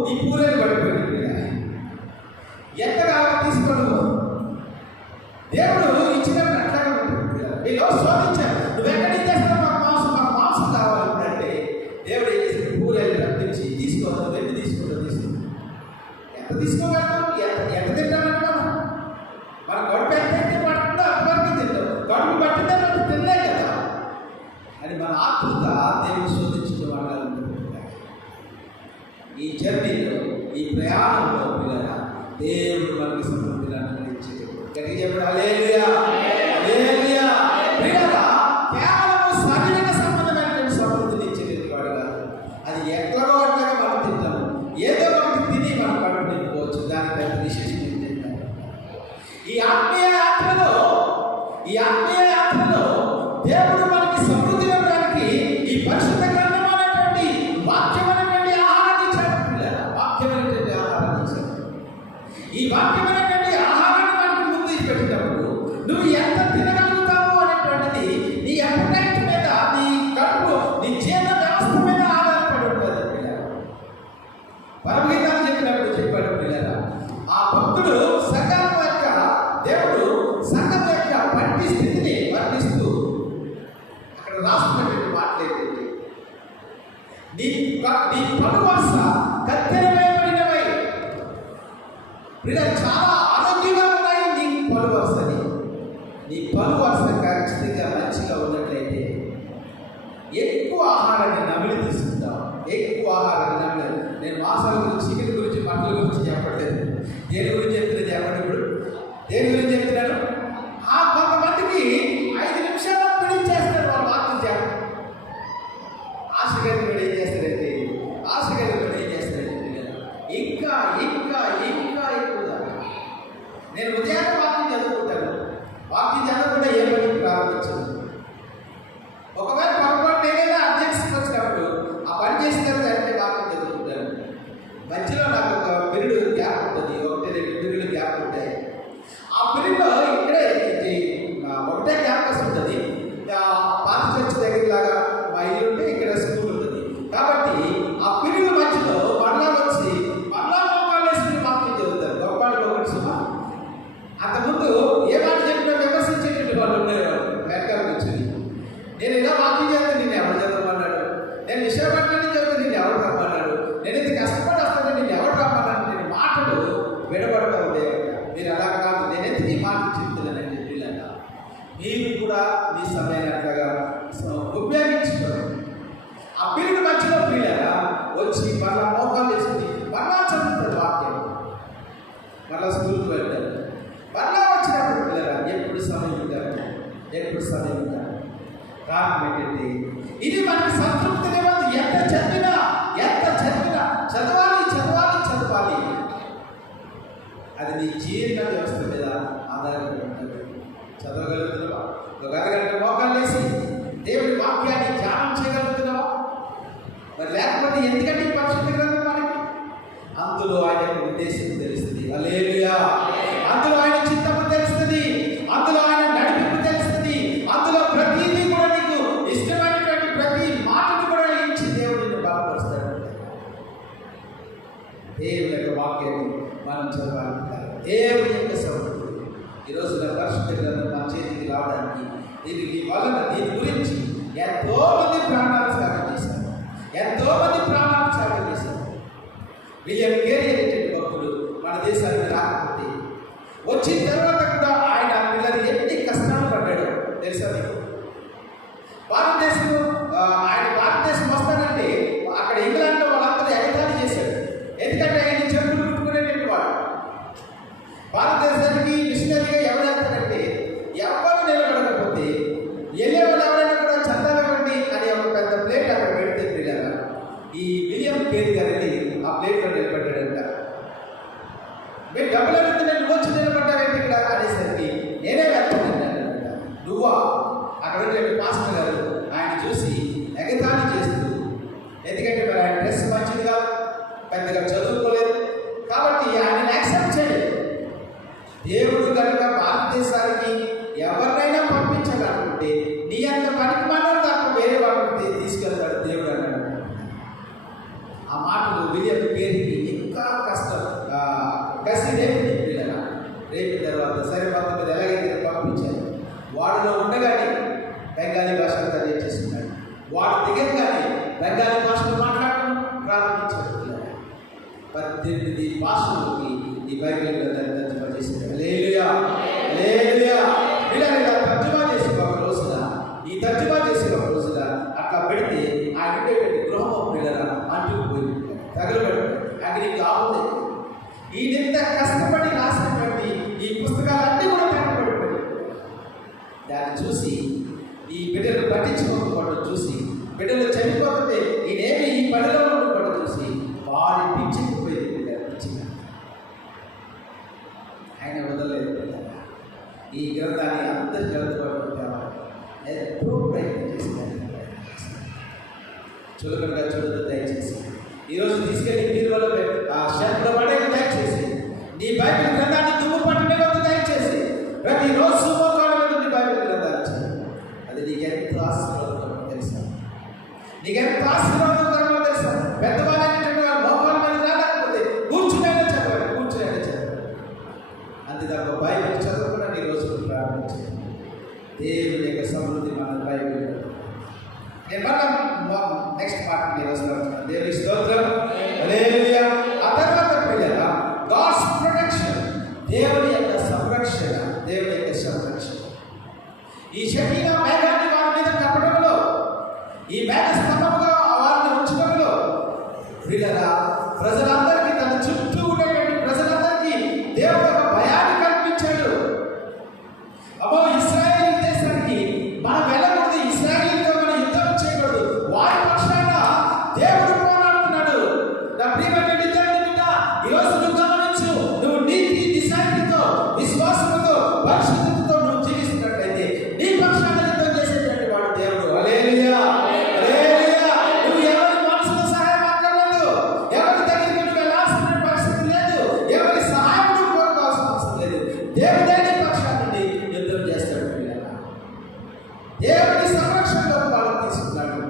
ఈ పూలను పడిపోయింది. ఎంతగా తీసుకోవడం దేవుడు ఇచ్చినప్పుడు అట్లాగే ఉంటుంది. వీళ్ళు శోధించారు, నువ్వెక్కడి నుంచి చేస్తావు, మాకు మాంసం కావాలంటే దేవుడు ఏం చేసిన పూలను రప్పించి తీసుకోవడం, వెళ్ళి తీసుకుంటాం. ఎంత తీసుకోగలుగుతాం, ఎంత తింటామంటే మన గొడవ ఎంతైతే పడుతుందో అంతవరకు తింటాం. గొడవ పట్టిందే మనం తినలే కదా అని మన ఆత్మత దేవుడు శోధించడం వల్ల ఈ జర్నీలో, ఈ ప్రయాణంలో పిల్లల దేవుడు మనకి సమృద్ధిని అనుగ్రహించేది. గట్టిగా చెప్పండి హల్లెలూయా, హల్లెలూయా. పిల్లల కేవలం శారీరక సంబంధమైనటువంటి సమృద్ధిని ఇచ్చేది వాడు కాదు. అది ఎక్కడో అట్లాగా మనం తింటాము, ఏదో ఒకటి తిని మనం కడుపు నింపుకోవచ్చు. దానికి పెద్ద విశేషం ఏంటంటే ఈ ఆత్మీయ యాత్రలో దేవుడు మనకి సమృద్ధి ఇవ్వడానికి ఈ పరిశుద్ధ గ్రంథం అనేటువంటి వాక్యమైనటువంటి ఆహారాన్ని ఇచ్చాడు. పిల్లల వాక్యమైనటువంటి ఆహారాన్ని ఇచ్చాడు. ఈ వాక్యమైనటువంటి ఆహారాన్ని మనకి ముందు పెట్టినప్పుడు నువ్వు ఎంత తినగలుగుతావు అనేటువంటిది నీ అపటైట్ మీద, నీ కడుపు, నీ జీర్ణ వ్యవస్థ మీద ఆధారపడి ఉంటుంది. పిల్లల పరమగీతాలు చెప్పాడు పిల్లల, ఆ భక్తుడు సంఘం యొక్క దేవుడు సంఘం యొక్క పంటి స్థితిని వర్ణిస్తూ అక్కడ రాస్తున్నటువంటి మాటలేంటి, నీ పలువరుస కత్తెరవేయబడినవై. పిల్లలు చాలా ఆరోగ్యంగా ఉన్నాయి. నీ పలువరుసని, నీ పలువరుస ఖచ్చితంగా మంచిగా ఉన్నట్లయితే ఎక్కువ ఆహారాన్ని నమిలి తీసుకుంటాం. ఎక్కువ ఆహారాన్ని నమిలి. నేను మాసాల గురించి, చికెన్ గురించి, మటల గురించి చెప్పట్లేదు. దేని గురించి చెప్తున్నా చెప్పండి. ఇప్పుడు దేని గురించి చెప్తున్నాను? కొంతమందికి 5 నిమిషాల్లో పిడిచేస్తారు వాళ్ళు వాక్యం చెప్పండి. ఆశగలి కూడా ఏం చేస్తారంటే ఇంకా ఎక్కువగా. నేను ఉదయాన్నే వాక్యం చదువుకుంటాను. వాక్యం చదవకుండా ఏ పని ప్రారంభించదు. ఒకవేళ పొరపాటు ఏదైనా అబ్జెక్షన్ వచ్చినప్పుడు ఆ పని చేసిన తర్వాత అంటే వాక్యం చదువుకుంటాను. మధ్యలో నాకు ఒక పీరియడ్ గ్యాప్ ఉంటుంది, 1-2 పీరియడ్ గ్యాప్ ఉంటాయి. ఆ పీరియడ్లో ఇక్కడే ఒకటే క్యాంపస్ ఉంటుంది. పాత చర్చ్ దగ్గర లాగా మా ఇల్లు ఉంటే ఇక్కడ స్కూల్ ఉంటుంది. కాబట్టి ఆ పీరియడ్ మధ్యలో మళ్ళా వచ్చి మళ్ళా మోకాలు వేసుకుని వాక్యం చదువుతారు. గొప్పవాళ్ళు ఒకటి సుమా. అంతకుముందు ఏ మాట చెప్పినా విమర్శించేటువంటి వాళ్ళు ఉండేవారు వెనకాల కూర్చొని. నేను ఇలా వాక్యం చేస్తే నిన్ను ఎవరు చదవమన్నాడు, నేను విశాఖపట్నం చదివితే నిన్ను ఎవరు రమ్మన్నాడు, నేను ఇంత కష్టపడి వస్తాను నిన్ను ఎవరు రమ్మన్నాడు, నేను మాటలు విడబడతా ఉండేవాడు. మీరు అలా కాదు, నేను ఎందుకు ఈ మాటలు చెప్తున్నానండి. పిల్లల మీరు కూడా మీ సమయాన్ని అట్లాగా ఉపయోగించుకోండి. ఆ పీరియడ్ మధ్యలో పిల్లల వచ్చి మళ్ళా మోకాలు వేసుకుని మళ్ళా చదువుతారు వాక్యం, మళ్ళా స్కూల్కి వెళ్తారు. మళ్ళా వచ్చినప్పుడు పిల్లల ఎప్పుడు సమయం ఉంటారు. కారణం ఏంటంటే ఇది మనకి సంతృప్తి లేదు. ఎంత చదివినా చదవాలి. అది నీ జీర్ణ వ్యవస్థ మీద ఆధారపడి ఉంటుంది. చదవగలుగుతున్నావా? ఒక అరగంట మోకాలు వేసి దేవుడి వాక్యాన్ని ధ్యానం చేయగలుగుతున్నావా? మరి లేకపోతే ఎందుకంటే ఈ పరిశుద్ధ గ్రంథం మనకి అందులో ఆయన ఉద్దేశం తెలుస్తుంది. హల్లెలూయా. అందులో ఆయన చిత్తము తెలుస్తుంది. అందులో ఆయన నడిపింపు తెలుస్తుంది. అందులో ప్రతిదీ కూడా నీకు ఇష్టమైనటువంటి ప్రతి మాటను కూడా ఇచ్చి దేవుడిని బలపరుస్తాడు. దేవుని యొక్క వాక్యాన్ని మనం చదవాలి. దేవుని యొక్క సమృద్ధి ఈరోజు నా పరిశుద్ధ గ్రంథం మన చేతికి రావడానికి దీనికి వలన దీని గురించి ఎంతో మంది ప్రాణాలు త్యాగం చేశారు. విలియం కేరీ అనేటువంటి భక్తుడు మన దేశానికి రాకపోతే వచ్చిన తర్వాత కూడా ఆయన పిల్లలు ఎన్ని కష్టాలు పడ్డాడో తెలుసా మీకు? భారతదేశం వస్తానంటే అక్కడ ఇంగ్లాండ్లో వాళ్ళందరూ ఎగతాళి చేశాడు. ఎందుకంటే ఆయన చెప్పులు కుట్టుకునేటువంటి వాడు. భారతదేశానికి మిషనరీగా ఎవరు వెళ్తారంటే ఎవరు నిలబడకపోతే వెళ్ళేవాళ్ళు ఎవరైనా కూడా చందాలు ఇవ్వండి అని ఒక పెద్ద ప్లేట్ అక్కడ పెడితే పిల్లలు ఈ విలియం కేరీ గారిని ఆ ప్లేట్లో నిలబడ్డాడంట. మీరు డబ్బులు అడిగితే నేను వచ్చి నిలబడ్డారంటే ఇక్కడ అనేసరికి నేనే వెళ్తాను. నువ్వా? అక్కడ పాస్టర్ గారు ఆయన చూసి ఎగతాళి చేస్తూ, ఎందుకంటే మరి ఆయన డ్రెస్ మంచిదిగా పెద్దగా చదువుకోలేదు కాబట్టి ఆయన దేవుడు కనుక భారతదేశానికి ఎవరినైనా పంపించాలనుకుంటే నీ అంత పనికి మనం తప్ప వేరే వాళ్ళకి తీసుకెళ్తాడు దేవుడు అన్నాడు. ఆ మాటలు విలియం పేరుకి ఇంకా కష్టం కసి రేపు రేపిన తర్వాత సరే మొత్తం మీద ఎలాగైతే పంపించారు. వాడిలో ఉండగానే బెంగాలీ భాష అంతా నేర్చేస్తున్నాడు. వాడు దిగంగానే బెంగాలీ భాషలో మాట్లాడడం ప్రారంభించాడు. 18 భాషలకి ఈ బైబిల్ తర్జుమా చేశాడు. హల్లెలూయా, హల్లెలూయా. ఇలా తర్జుమా చేసి ఒక రోజున ఈ తర్జుమా చేసి ఒక రోజున అట్లా పెడితే ఆ ఉండేటువంటి గృహం పిల్లల అంటుకుపోయి తగలబడి అక్కడి కావాలి. ఈయనంత కష్టపడి రాసినటువంటి ఈ పుస్తకాలన్నీ కూడా తగలబడిపోయి దాన్ని చూసి ఈ బిడ్డలు పట్టించుకోకపోవడం చూసి బిడ్డలు చనిపోతుంటే ఈయనేమి ఈ పనిలో ఉండడం చూసి వారి పిచ్చిపోయింది. ఆయన వదలలేదు. ఈ గ్రంథాన్ని అందరి గ్రంథం ఎంతో ప్రయత్నం చేసినారు. చులకనగా చూడదు దయచేసి. ఈరోజు తీసుకెళ్ళి బీరువాలో ఆ షెల్ఫ్లో పడేది దయచేసి. నీ బైబిల్ గ్రంథాన్ని దుమ్ము పట్టడం దయచేసి. ప్రతిరోజు మోకాళ్ళ మీద నీ బైబిల్ గ్రంథాన్ని అది నీకెంత ఆశీర్వాదం తెలుసా? నీకెంత ఆశీర్వాదకరమో తెలుసా? పెద్దవాళ్ళ మోకాళ్ళ మీద రాకపోతే కూర్చునేలా చెప్పాలి, కూర్చునేలా చెప్పాలి. అంతే తప్ప బైబిల్ చదవకుండా నీ రోజు ప్రారంభించాలి. దేవుని యొక్క సమృద్ధి మన బైబిల్. నేను మళ్ళీ నెక్స్ట్ పార్ట్ నేను వస్తాను. దేవుని స్తోత్రం, హల్లెలూయా. ఆ తర్వాత పిల్లల గాడ్స్ ప్రొటెక్షన్, దేవుని యొక్క సంరక్షణ, దేవుని యొక్క సంరక్షణ. ఈ షకీనా మేఘాన్ని వారి మీద కప్పడంలో, ఈ మేఘ స్తంభముగా వారిని ఉంచడంలో పిల్లల ప్రజలందరికీ తన చుట్టూ ఉండేటువంటి ప్రజలందరికీ దేవుడు ఒక భయాన్ని కల్పించాడు. అబ్బో ఇశ్రాయేలు దేశానికి మనం వెళ్ళకూడదు, ఇశ్రాయేలుతో మనం యుద్ధం చేయకూడదు, వారి పక్షాన దేవుడు పోరాడుతున్నాడు. నా ప్రియమైన ఈరోజు నువ్వు గమనించు, నువ్వు నీతి నిశాయితీతో విశ్వాసంతో పరిశుద్ధతతో నువ్వు జీవిస్తున్నట్లయితే నీ పక్షాన యుద్ధం చేసేటువంటి వాడు దేవుడు. హల్లెలూయా, హల్లెలూయా. నువ్వు ఎవరి మనసులో సహాయం అక్కర్లేదు, ఎవరి దగ్గరికి నువ్వు వెళ్ళాల్సిన పరిస్థితి లేదు, ఎవరి సహాయం నువ్వు కోరుకోవాల్సిన అవసరం లేదు. దేవుడే నీ పక్షాన నుండి యుద్ధం చేస్తాడు. దేవుడి సంరక్షణలో వాళ్ళని తీసుకున్నాడు.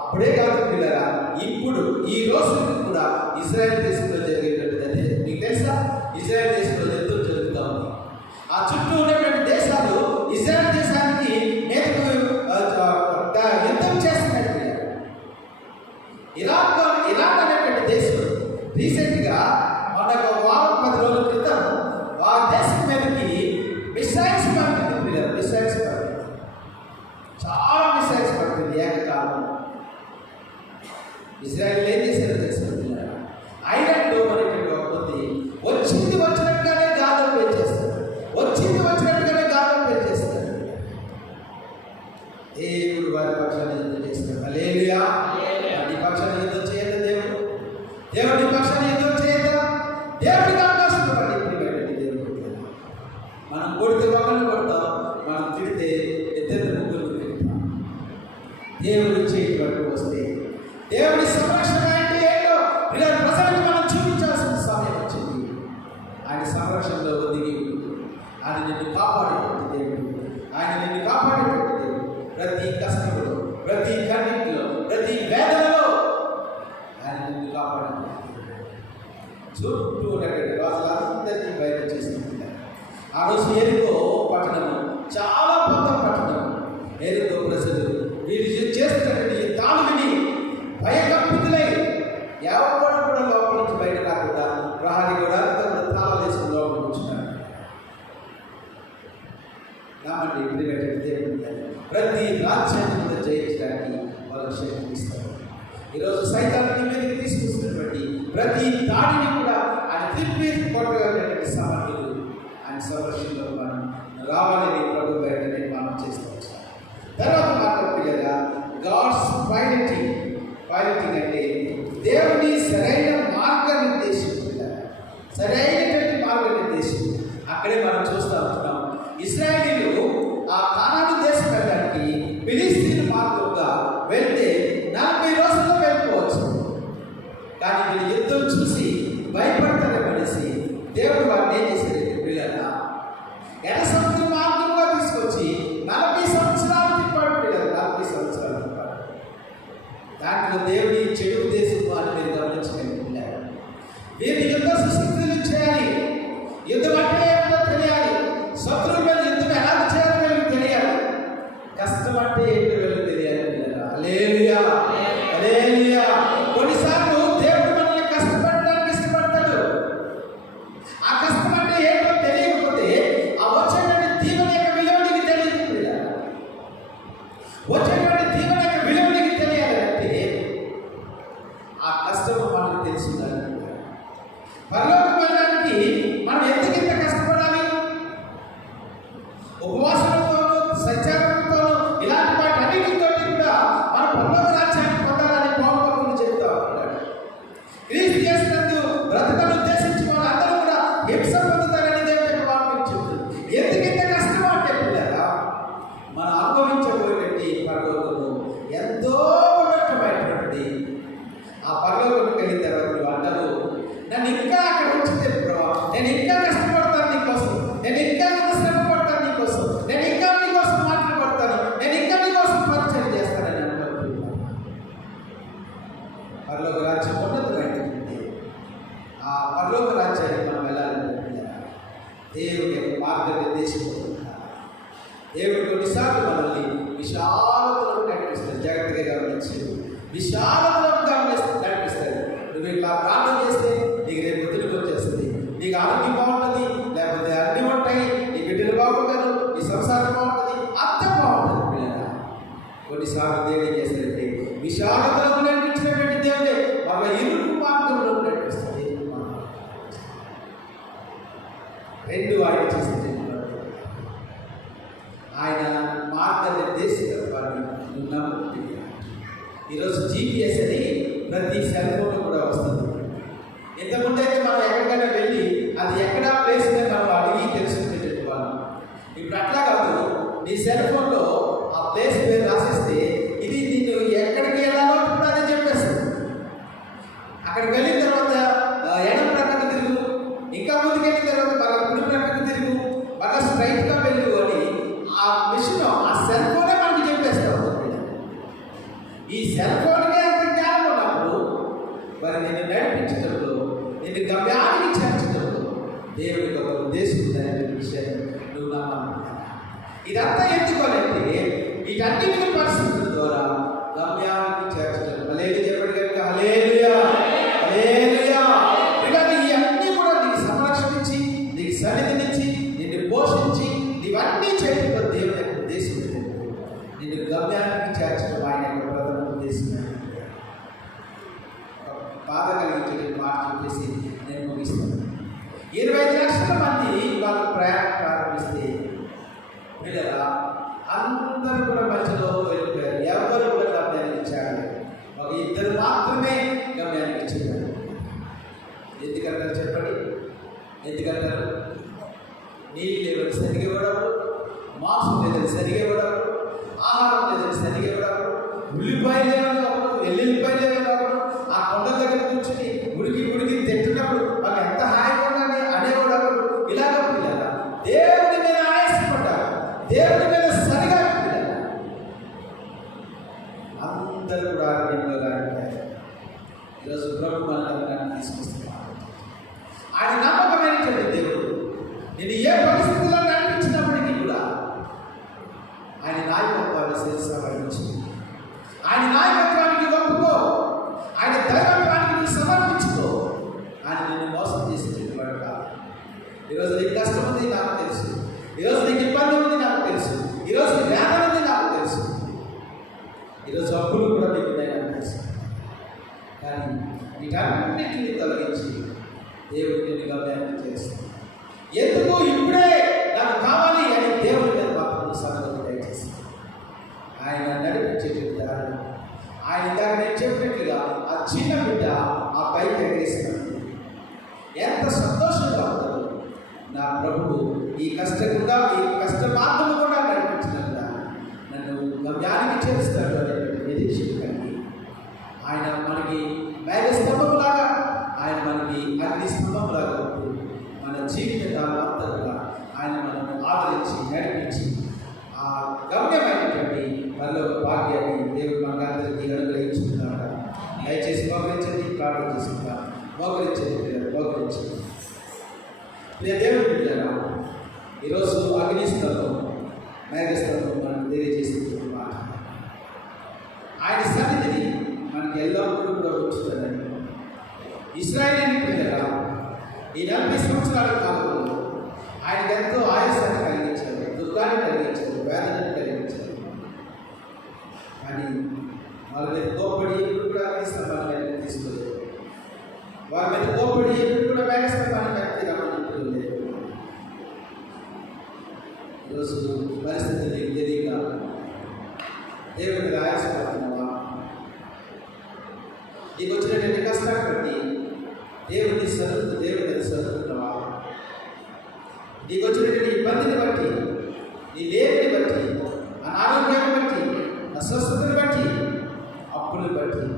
అప్పుడే కాదు పిల్లరా, ఇప్పుడు ఈ రోజు కూడా ఇశ్రాయేల్ దేశంలో జరిగేటటువంటి అదే మీకు తెలుసా? ఇశ్రాయేల్ దేశంలో యుద్ధం జరుగుతూ ఉంది. ఆ చుట్టూ ఉన్నటువంటి దేశాలు ఇశ్రాయేల్ దేశానికి యుద్ధం చేస్తున్నట్టు. ఇరాక్ అనేటువంటి దేశం రీసెంట్గా మనకు 10 రోజుల క్రితం ఆ దేశం మీదకి మిసైల్స్ పడుతుంది పిల్లలు. మిసైల్స్ పడుతుంది, చాలా మిసైల్స్ పడుతుంది ఏకకాలం. ఇజ్రాయెల్ ఏం చేశారో తెలుసు పిల్లలు? ఐరన్ డోమ్ అనేటువంటి ఒక పొంది వచ్చినట్టుగానే గాల్లో పెంచేస్తారు, వచ్చినట్టుగానే గాల్లో పెంచేస్తారు. దేవుడు వారి పక్షాన్ని యుద్ధం చేస్తారు. హల్లెలూయా. నీ పక్షాన్ని యుద్ధం చేయదా దేవుడు? దేవుడి పక్షాన్ని యుద్ధం చేయదా? దేవుడికి అవకాశం ఇవ్వండి. దేవుడు మనం కొడితే ఒకరిని కొడతాం, మనం తిడితే ఇద్దరు ముగ్గురు తిడతాం. దేవుడు చేయబట్టి వస్తే దేవుడి సంరక్షణ అంటే ఏంటో ఇలా ప్రజలకు మనం చూపించాల్సిన సమయం వచ్చింది. ఆయన సంరక్షణలో ఒదిగి ఆయన నిన్ను కాపాడేటువంటి దేవుడు, ఆయన నిన్ను కాపాడేటువంటి దేవుడు. ప్రతి కష్టంలో, ప్రతి కన్నిటిలో, ప్రతి వేదనలో ఆయన నిన్ను కాపాడేటువంటి చుట్టూ ఉన్నటువంటి రాజులందరినీ బయట చేస్తున్నారు. ఆ రోజు ఎరుకో పట్టణము చాలా పెద్ద పట్టణం. ఎరుకో ప్రజలు వీళ్ళు చేస్తున్నటువంటి తాను విని భయకంపితులై ఎవరు కూడా లోపల నుంచి బయట రాకుండా ప్రహరీ కూడా తాళాలు వేసుకుని లోపల కూర్చున్నారు. నామండి ప్రతి రాజ్యాన్ని జయించడానికి వాళ్ళకి శక్తి ఇస్తారు. ఈరోజు సైతాన్ని మీదకి తీసుకొస్తున్నటువంటి ప్రతి దాడిని కూడా ఆయన తిప్పి కొట్టగలిగినటువంటి సమర్థులు ఆయన సంరక్షణలో మనం రావాలని ప్రభు బయట నిర్మాణం చేసుకోవచ్చు. తర్వాత మాట్లాడుతుండగా గాడ్స్ పైలటింగ్ అంటే దేవుని సరైన మార్గనిర్దేశం, సరైనటువంటి మార్గనిర్దేశం. అక్కడే మనం చూస్తూ ఉంటున్నాం. ఇశ్రాయేలీయులు ఆ కానాను దేశం వెళ్ళడానికి ఫిలిస్తీన్ మార్గంగా వెళ్తే 40 రోజుల్లో వెళ్ళిపోవచ్చు. కానీ వీళ్ళు యుద్ధం చూసి భయపడతారనేసి దేవుడు వారిని ఏం చేశారు పిల్లల మనం ఎందుకు ఇంత కష్టపడాలి? ఉపవాసంతోనూ సత్యాగ్రహంతోనూ ఇలాంటి వాటి అన్నిటితో కూడా మన పరలోక రాజ్యాన్ని పొందాలని పౌలు భక్తుడు చెప్తా ఉన్నాడు. క్రీస్తు చేసినందు బ్రతకను ఉద్దేశించి వాళ్ళందరూ కూడా హింస పొందుతారని దేవుని యొక్క వాక్యం చెప్తుంది. ఎందుకు ఇంత కష్టం అంటే పిల్లరా, మనం అనుభవించబోయేటువంటి పరలోకము ఎంతో ఉన్నతమైనటువంటిది. ఆ పరలోకంకి వెళ్ళిన తర్వాత నువ్వు అంటావు, నన్ను ఇంకా అక్కడ ఉంచితే ప్రభా, నేను ఇంకా కష్టపడతాను నీకోసం, నేను ఇంకా శ్రమ పడతాను నీకోసం, నేను ఇంకా నీకోసం మాట్లాడతాను, నేను ఇంకా నీకోసం పరిచయం చేస్తానని అంటారు. పరలోక రాజ్యం ఉన్నతమైనటువంటి ఆ పరలోక రాజ్యాన్ని మనం వెళ్ళాలనుకుంటున్నా దేవుడి యొక్క మార్గనిర్దేశం. దేవుడు కొన్నిసార్లు మనల్ని విశాలతలో నడిపిస్తాడు. జాగ్రత్తగా గమనించి విశాలతలో నడిపిస్తాడు. నువ్వు ఇట్లా ప్రార్థన చేస్తే నీకు రేపు ఒత్తిడికి వచ్చేస్తుంది, నీకు ఆరోగ్యం బాగుంటుంది, లేకపోతే అన్ని ఉంటాయి, నీ బిడ్డలు బాగుంటారు, నీ సంసారం బాగుంటుంది, అంత బాగుంటుంది. పిల్లల కొన్నిసార్లు దేవుడు ఏం చేస్తాడంటే విశాలతలో నడిపించినటువంటి దేవుడే మన ఇరుకు మార్గంలో నడిపిస్తాడు. రెండు ఆయన చేసేది ఆయన మార్గనిర్దేశకత్వాన్ని నువ్వు నమ్ముతుంది. ఈరోజు GPS అని ప్రతి సెల్ ఫోన్ కూడా వస్తుంది. ఇంతకుముందు అయితే మనం ఎక్కడికైనా వెళ్ళి అది ఎక్కడ ప్లేస్ మనం అడిగి తెలుసుకునేటట్టు వాళ్ళం. ఇప్పుడు అట్లా కాదు, నీ సెల్ ఫోన్లో ఆ ప్లేస్ పేరు రాసిస్తే ఇది నిన్ను ఎక్కడికి వెళ్ళాలో కూడా అదే చెప్పేస్తుంది. అక్కడికి వెళ్ళిన తర్వాత ఎడం ప్రక్కన తిరుగు, ఇంకా ముందుకు వెళ్ళిన తర్వాత బాగా కుడి ప్రక్కన తిరుగు, బాగా స్ట్రైట్గా వెళ్ళు అని ఆ మిషన్ ఆ సెల్ ఫోనే మనకి చెప్పేస్తాం. ఈ సెల్ ఫోన్కే అంత జ్ఞానం ఉన్నప్పుడు మరి నిన్ను నడిపించడంలో, నిన్ను గమ్యానికి చేర్చడంలో దేవుడికి ఒక ఉద్దేశం ఉందనే విషయాన్ని నువ్వు నమ్మాలి. ఇదంతా ఎందుకోనంటే వీటన్నిటి పరిస్థితుల ద్వారా గమ్యానికి చేర్చడం. హల్లెలూయా చెప్పండి కనుక, హల్లెలూయా హల్లెలూయా. ఇలాంటి ఇవన్నీ కూడా నీకు సంరక్షణ ఇచ్చి, నీకు సన్నిధినిచ్చి, నిన్ను పోషించి, ఇవన్నీ చేయడంలో దేవుని యొక్క ఉద్దేశం నిన్ను గమ్యానికి చేర్చడం ఆయన యొక్క ప్రధాన ఉద్దేశం. బాధ కలిగించే మాట చెప్పేసి నేను ముగిస్తాను. 25 లక్షల మంది వాళ్ళు ప్రయాణం ప్రారంభిస్తే పిల్లరా అందరూ కూడా మధ్యలో వెళ్ళిపోయారు. ఎవరు కూడా గమ్యానికి ఇచ్చారు. ఒక ఇద్దరు మాత్రమే గమ్యానికి ఇచ్చారు. ఎందుకంటారు చెప్పండి? ఎందుకంటారు? నీళ్ళు లేవని సరిగా ఇవ్వడం, మాంసం లేదని సరిగా ఇవ్వడం, ఆహారం లేదని సరిగా ఇవ్వడం, ఉల్లిపాయలు లేవని ఒకడు, ఎల్లుల్లిపాయలు లేవని ఒకడు ఆ కొండ దగ్గర కూర్చొని ఉడికి తింటున్నప్పుడు మాకు ఎంత హాయిగా ఉందని అనేవాడు ఒకడు. ఇలాగ పిల్లల దేవుడి మీద ఆయాసపడ్డారు, దేవుడి మీద సరిగా పిల్లల అందరూ కూడా ఆరోగ్యంలో రాకపోయారు. ఈరోజు ప్రభు మనల్ని తీసుకొస్తున్నారు. ఆయన నమ్మకమైనటువంటి దేవుడు. నేను ఏ పరిస్థితుల్లో నడిపించినప్పటికీ కూడా ఆయన నాయకత్వాన్ని శిరసావహించి, ఆయన నాయకత్వానికి ఒప్పుకో, ఆయన దైవత్వానికి నువ్వు సమర్పించుకో. ఆయన నిన్ను మోసం చేసేటువంటి వాడు కాదు. ఈరోజు నీకు కష్టం ఉంది నాకు తెలుసు, ఈరోజు నీకు ఇబ్బంది ఉంది నాకు తెలుసు, ఈరోజు నీ వేదన ఉంది నాకు తెలుసు, ఈరోజు అప్పులు కూడా నీకు ఉన్నాయి నాకు తెలుసు. కానీ వీటన్నిటిని తొలగించి దేవుడు నిన్ను గమ్యాన్ని చేస్తాడు. ఎందుకు ఇప్పుడే నాకు కావాలి అని దేవుడి మీద మాత్రం సమయం దయచేస్తాడు. ఆయన నడిపించేటువంటి దారిని ఆయన దాన్ని నేను చెప్పినట్లుగా ఆ చిన్న బిడ్డ ఆ పైకి ఎగరేసినప్పుడు ఎంత సంతోషంగా ఉందో. నా ప్రభువు ఈ కష్టంగా ఈ కష్ట మార్గము కూడా నడిపించినట్లుగా నన్ను గమ్యానికి చేస్తాడు అనేటువంటి నిరీక్షణ కలిగి ఆయన మనకి మేఘ స్తంభంలాగా, ఆయన మనకి అగ్ని స్తంభంలాగా ఉంటూ మన జీవిత కాలం అంతా కూడా ఆయన మనల్ని ఆదరించి నడిపించి ఆ గమ్యమైనటువంటి మనలో భాగ్యాన్ని దేవుడు మనకందరికీ అనుగ్రహించుకున్నాడు. దయచేసి మోకరించండి, ప్రార్థన చేసుకుంటాను. మోకరించండి. ప్రియ దేవుడి బిడ్డలారా, ఈరోజు అగ్నిస్తంభం మేఘస్తంభం మనకు తెలియజేసేటువంటి మాట. ఆయన సన్నిధిని మనకి ఎల్లప్పుడూ కూడా ఉంచుతాడని ఇశ్రాయేలు బిడ్డలారా ఈ 40 సంవత్సరాల కాలంలో ఆయనకు ఎంతో ఆయాసాన్ని కలిగించారు, దుఃఖాన్ని కలిగించారు, వేదనని కలిగించారు. కానీ వాళ్ళ మీద కోప్పడి ఎప్పుడు కూడా అగ్ని స్తంభాన్ని తీసుకోలేదు. వారి మీద కోపడి ఎప్పుడు కూడా మేఘస్తంభాన్ని వ్యక్తి రావడం లేదు. ఈరోజు పరిస్థితి నీకు తెలియక దేవుడికి ఆయాసపడుతున్నావా? నీకు వచ్చినటువంటి కష్టాన్ని బట్టి దేవుడి సరుకుతున్నావా? నీకు వచ్చినటువంటి ఇబ్బందిని బట్టి, నీ లేమిని బట్టి, అనారోగ్యాన్ని బట్టి, అస్వస్థతని బట్టి, అప్పుని బట్టి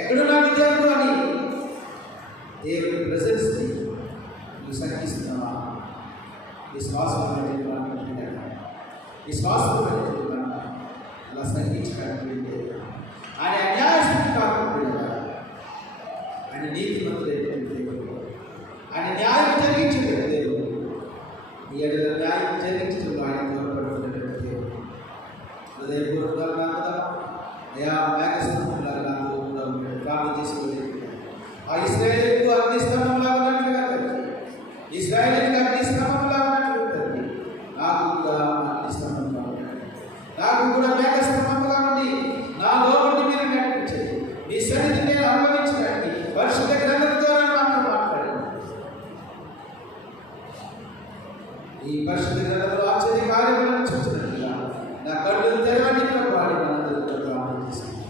ఎక్కడున్నా దేవుడు అని దేవుడి ప్రెజెన్స్ని నువ్వు సంకిస్తున్నావా? విశ్వాసం అలా సంకించడానికి ఆయన అన్యాయస్థితి కాకుండా ఆయన నీతిమంతుడైనటువంటి దేవుడు, ఆయన న్యాయం జరిగించే దేవుడు, ఈ ఏడాది న్యాయం జరిగించడం ఆయన తోడ్పడుతున్నటువంటి దేవుడు. హృదయపూర్వకంగా అయా మేఘస్తంభంలాగా నాకు ప్రార్థన చేసుకోలేదు. ఆ ఇశ్రాయేలుకు అగ్నిస్తంభంలాగా ఉన్నట్లుగా ఇశ్రాయేలుకి అగ్నిస్తంభంలాగా ఉన్నట్లుగా నాకు కూడా అగ్నిస్తంభంగా ఉంటాడు. నాకు కూడా మేఘస్తంభంగా ఉండి నా లోపలి మీరు నడిపించండి. మీ సన్నిధి నేను అనుభవించడానికి పరిశుద్ధ గ్రంథం ద్వారా నాతో మాట్లాడండి. ఈ పరిశుద్ధ గ్రంథంలో ఆశ్చర్య కార్యములను చూసినట్లుగా నా కళ్ళు తెరవండి వాడి మనందరితో ప్రార్థన చేస్తాను.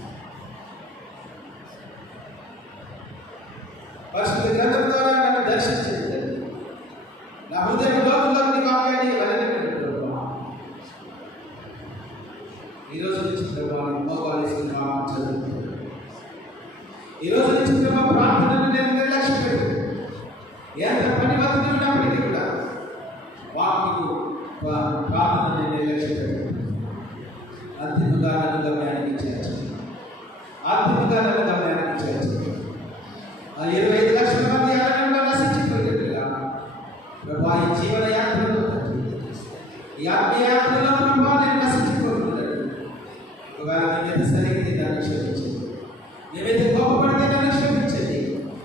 పరిశుద్ధ గ్రంథం ద్వారా నన్ను దర్శించండి. నా హృదయ లోతుల్లోకి కాపాడి వెళ్ళని ఈరోజు నుంచి ప్రభావం మోకాలేసిన ప్రార్థన చదువుతాను. ఈరోజు నుంచి ప్రభావ ప్రార్థనను నేను నిర్లక్ష్యం పెట్టు. ఎంత పని వద్దు ఉన్నప్పటికీ కూడా వాక్కు ప్రార్థనని నిర్లక్ష్యం పెట్టు. అంతిమంగా నన్ను గమ్యానికి చేర్చండి. అంతిమంగా నన్ను గమ్యానికి చేర్చండి. 25 లక్షల మంది అరణ్యంలో నశించిపోయినట్లుగా ప్రభా ఈ జీవన యాత్రలో ఈ ఆత్మీయ యాత్రలో ప్రభా నేను నశించిపోతున్నాను. ఒకవేళ మీ మీద సరిగ్గా నన్ను క్షమించండి. మీ మీద కోపపడితే నన్ను క్షమించండి.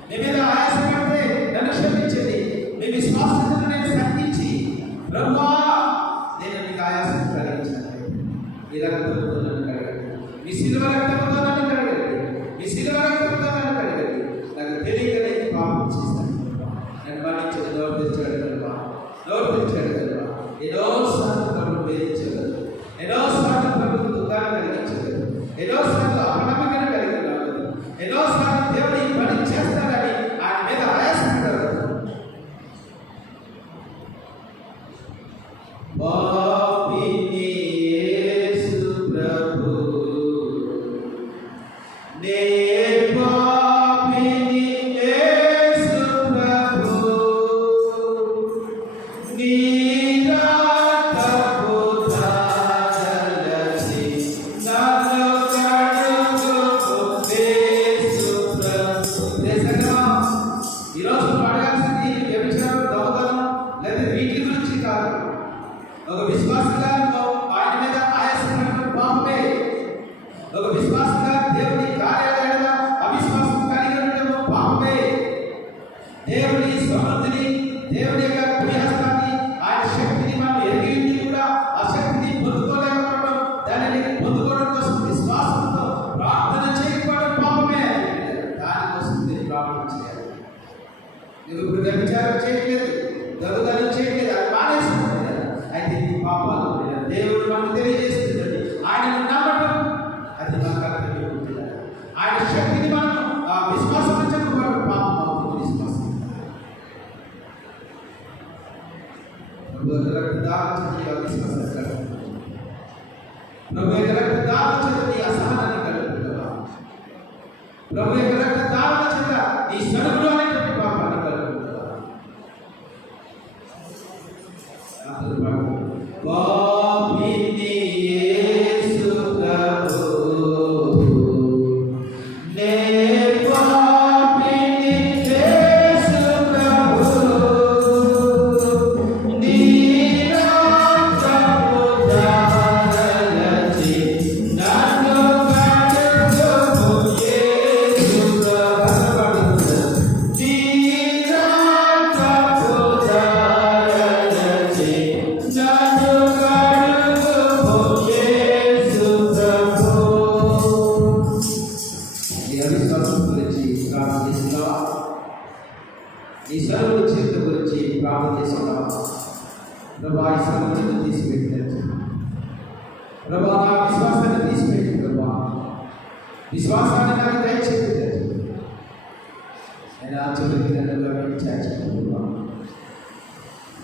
మీ మీద ఆయాసపడితే నన్ను క్షమించండి. మీ విశ్వాసతను నేను సంధించి ప్రభా నేను మీకు ఆయాసం కలిగించాను. ఈ రక్తంతో నన్ను కడగండి. మీ శిలువ రక్తంతో నన్ను కడగండి. మీ శిలువ రక్తంతో నన్ను కడగండి. నాకు తెలియకనే పాపం చేశాను. నన్ను మరణించదు. నోరు తెచ్చాడు కదా, నోరు తెచ్చాడు కదా. ఎన్నోసార్లు ప్రభుత్వం వేధించగలరు, ఎన్నోసార్లు ప్రభుత్వం దుఃఖాన్ని కలిగించగలరు, ఎన్నోసార్లు అపనమ్మకం కలిగి ఉన్నారు, ఎన్నోసార్లు దేవుడు ఈ పని చేస్తాడని ఆయన మీద ఆయాసపడ్డారు. ఒక విశ్వాసంగా ఆయన మీద ఆయాసపడటం పాపమే. ఒక విశ్వాసంగా దేవుని కార్యాలయంలో అవిశ్వాసం కలిగి ఉండటం పాపమే. దేవుని సమృద్ధిని, దేవుని యొక్క కుడిహస్తాన్ని, ఆయన శక్తిని మనం ఎరిగి కూడా ఆ శక్తిని పొందుకోలేకపోవడం, దానిని పొందుకోవడం కోసం విశ్వాసంతో ప్రార్థన చేయకపోవడం పాపమే. దానికోసం మీరు ప్రార్థన చేయాలి. నువ్వు ఇప్పుడు వ్యభిచారం చేయట్లేదు, దొంగతనం చేయట్లేదు, అది మానేసుకుంటున్నారు. అయితే ఈ పాపాలు దేవుడు మనకు తెలియజేస్తుందండి. ఆయనను నమ్మటం అది మన కర్తవ్యం ఉంటున్నారు. ఆయన శక్తిని మనం ఆ విశ్వాసం చెప్పబడు పాపం అవుతుంది. విశ్వాసం ప్రభు రక్త దాచి అవిశ్వాసం కలుగుతుంది. ప్రభు రక్త దాచి అసహనాన్ని కలుగుతుందా? ప్రభు రక్త దాచి ఈ సరుకులు అనేటువంటి పాపాన్ని కలుగుతుందా? Jesus. ప్రార్థన చేసుకున్నాం. ప్రభా ఈ సమస్యను తీసిపెట్టినట్టు ప్రభా నా విశ్వాసాన్ని తీసిపెట్టి ప్రభా విశ్వాసాన్ని నాకు దయచేయలేదు. నేను ఆచరణకి నన్ను చేర్చుకుంటున్నా.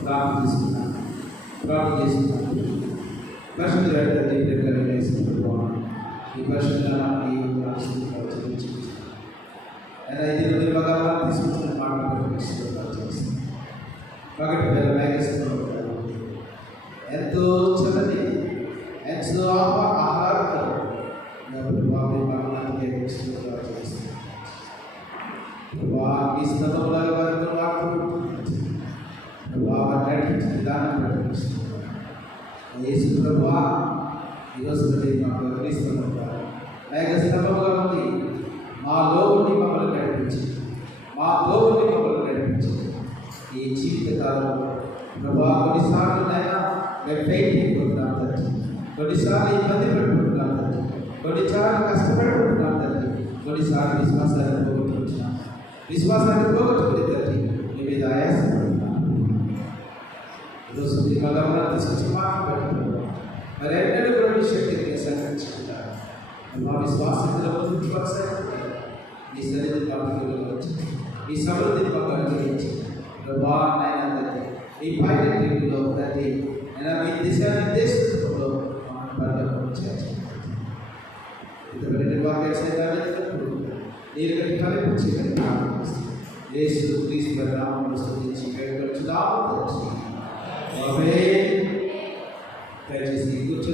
ప్రార్థన చేసుకున్నాను పరిశుద్ధులు ఈ పరిశుద్ధాన్ని ఇది భగవాన్ తీసుకుంటున్న మాట చేస్తాను. ఒకటి వేల మేఘస్థం ఎంతో చల్లని ఎంతో ఆహారంతో విధానం యేసు ప్రభువా ఈరోజు మాకు వర్ణిస్తున్నారు. మేఘస్తంభంగా ఉంది మా లోపుని మమ్మల్ని నడిపించి ఈ జీవితకాలంలో ప్రభా కొన్నిసార్లు నైనా మేము ఫెయిల్ అయిపోతున్నాం తండ్రి, కొన్నిసార్లు ఇబ్బంది పడిపోతున్నాం తండ్రి, కొన్నిసార్లు కష్టపడిపోతున్నాం తండ్రి, కొన్నిసార్లు విశ్వాసాన్ని పోగొట్టుకునే తండ్రి మీ మీద ఆయాసపడుతున్నాం. ఈరోజు మీ బలవరం తీసుకొచ్చి మాట్లాడుతున్నాం. మరి ఎన్నడూ కూడా మీ శక్తిని సంకరించుకుంటారు. మా విశ్వాసంలో మీ సన్నిధి వచ్చి ఈ సమృద్ధిని మాకు అనుగ్రహించి ప్రభా నాయన ఈ పైలో ప్రతి మీ దిశానిర్దేశంలో మమ్మల్ని నేను కలిపించి యేసు క్రీస్తు నామములో స్తుతించి వేడుకొనుచున్నాము. దయచేసి కూర్చొని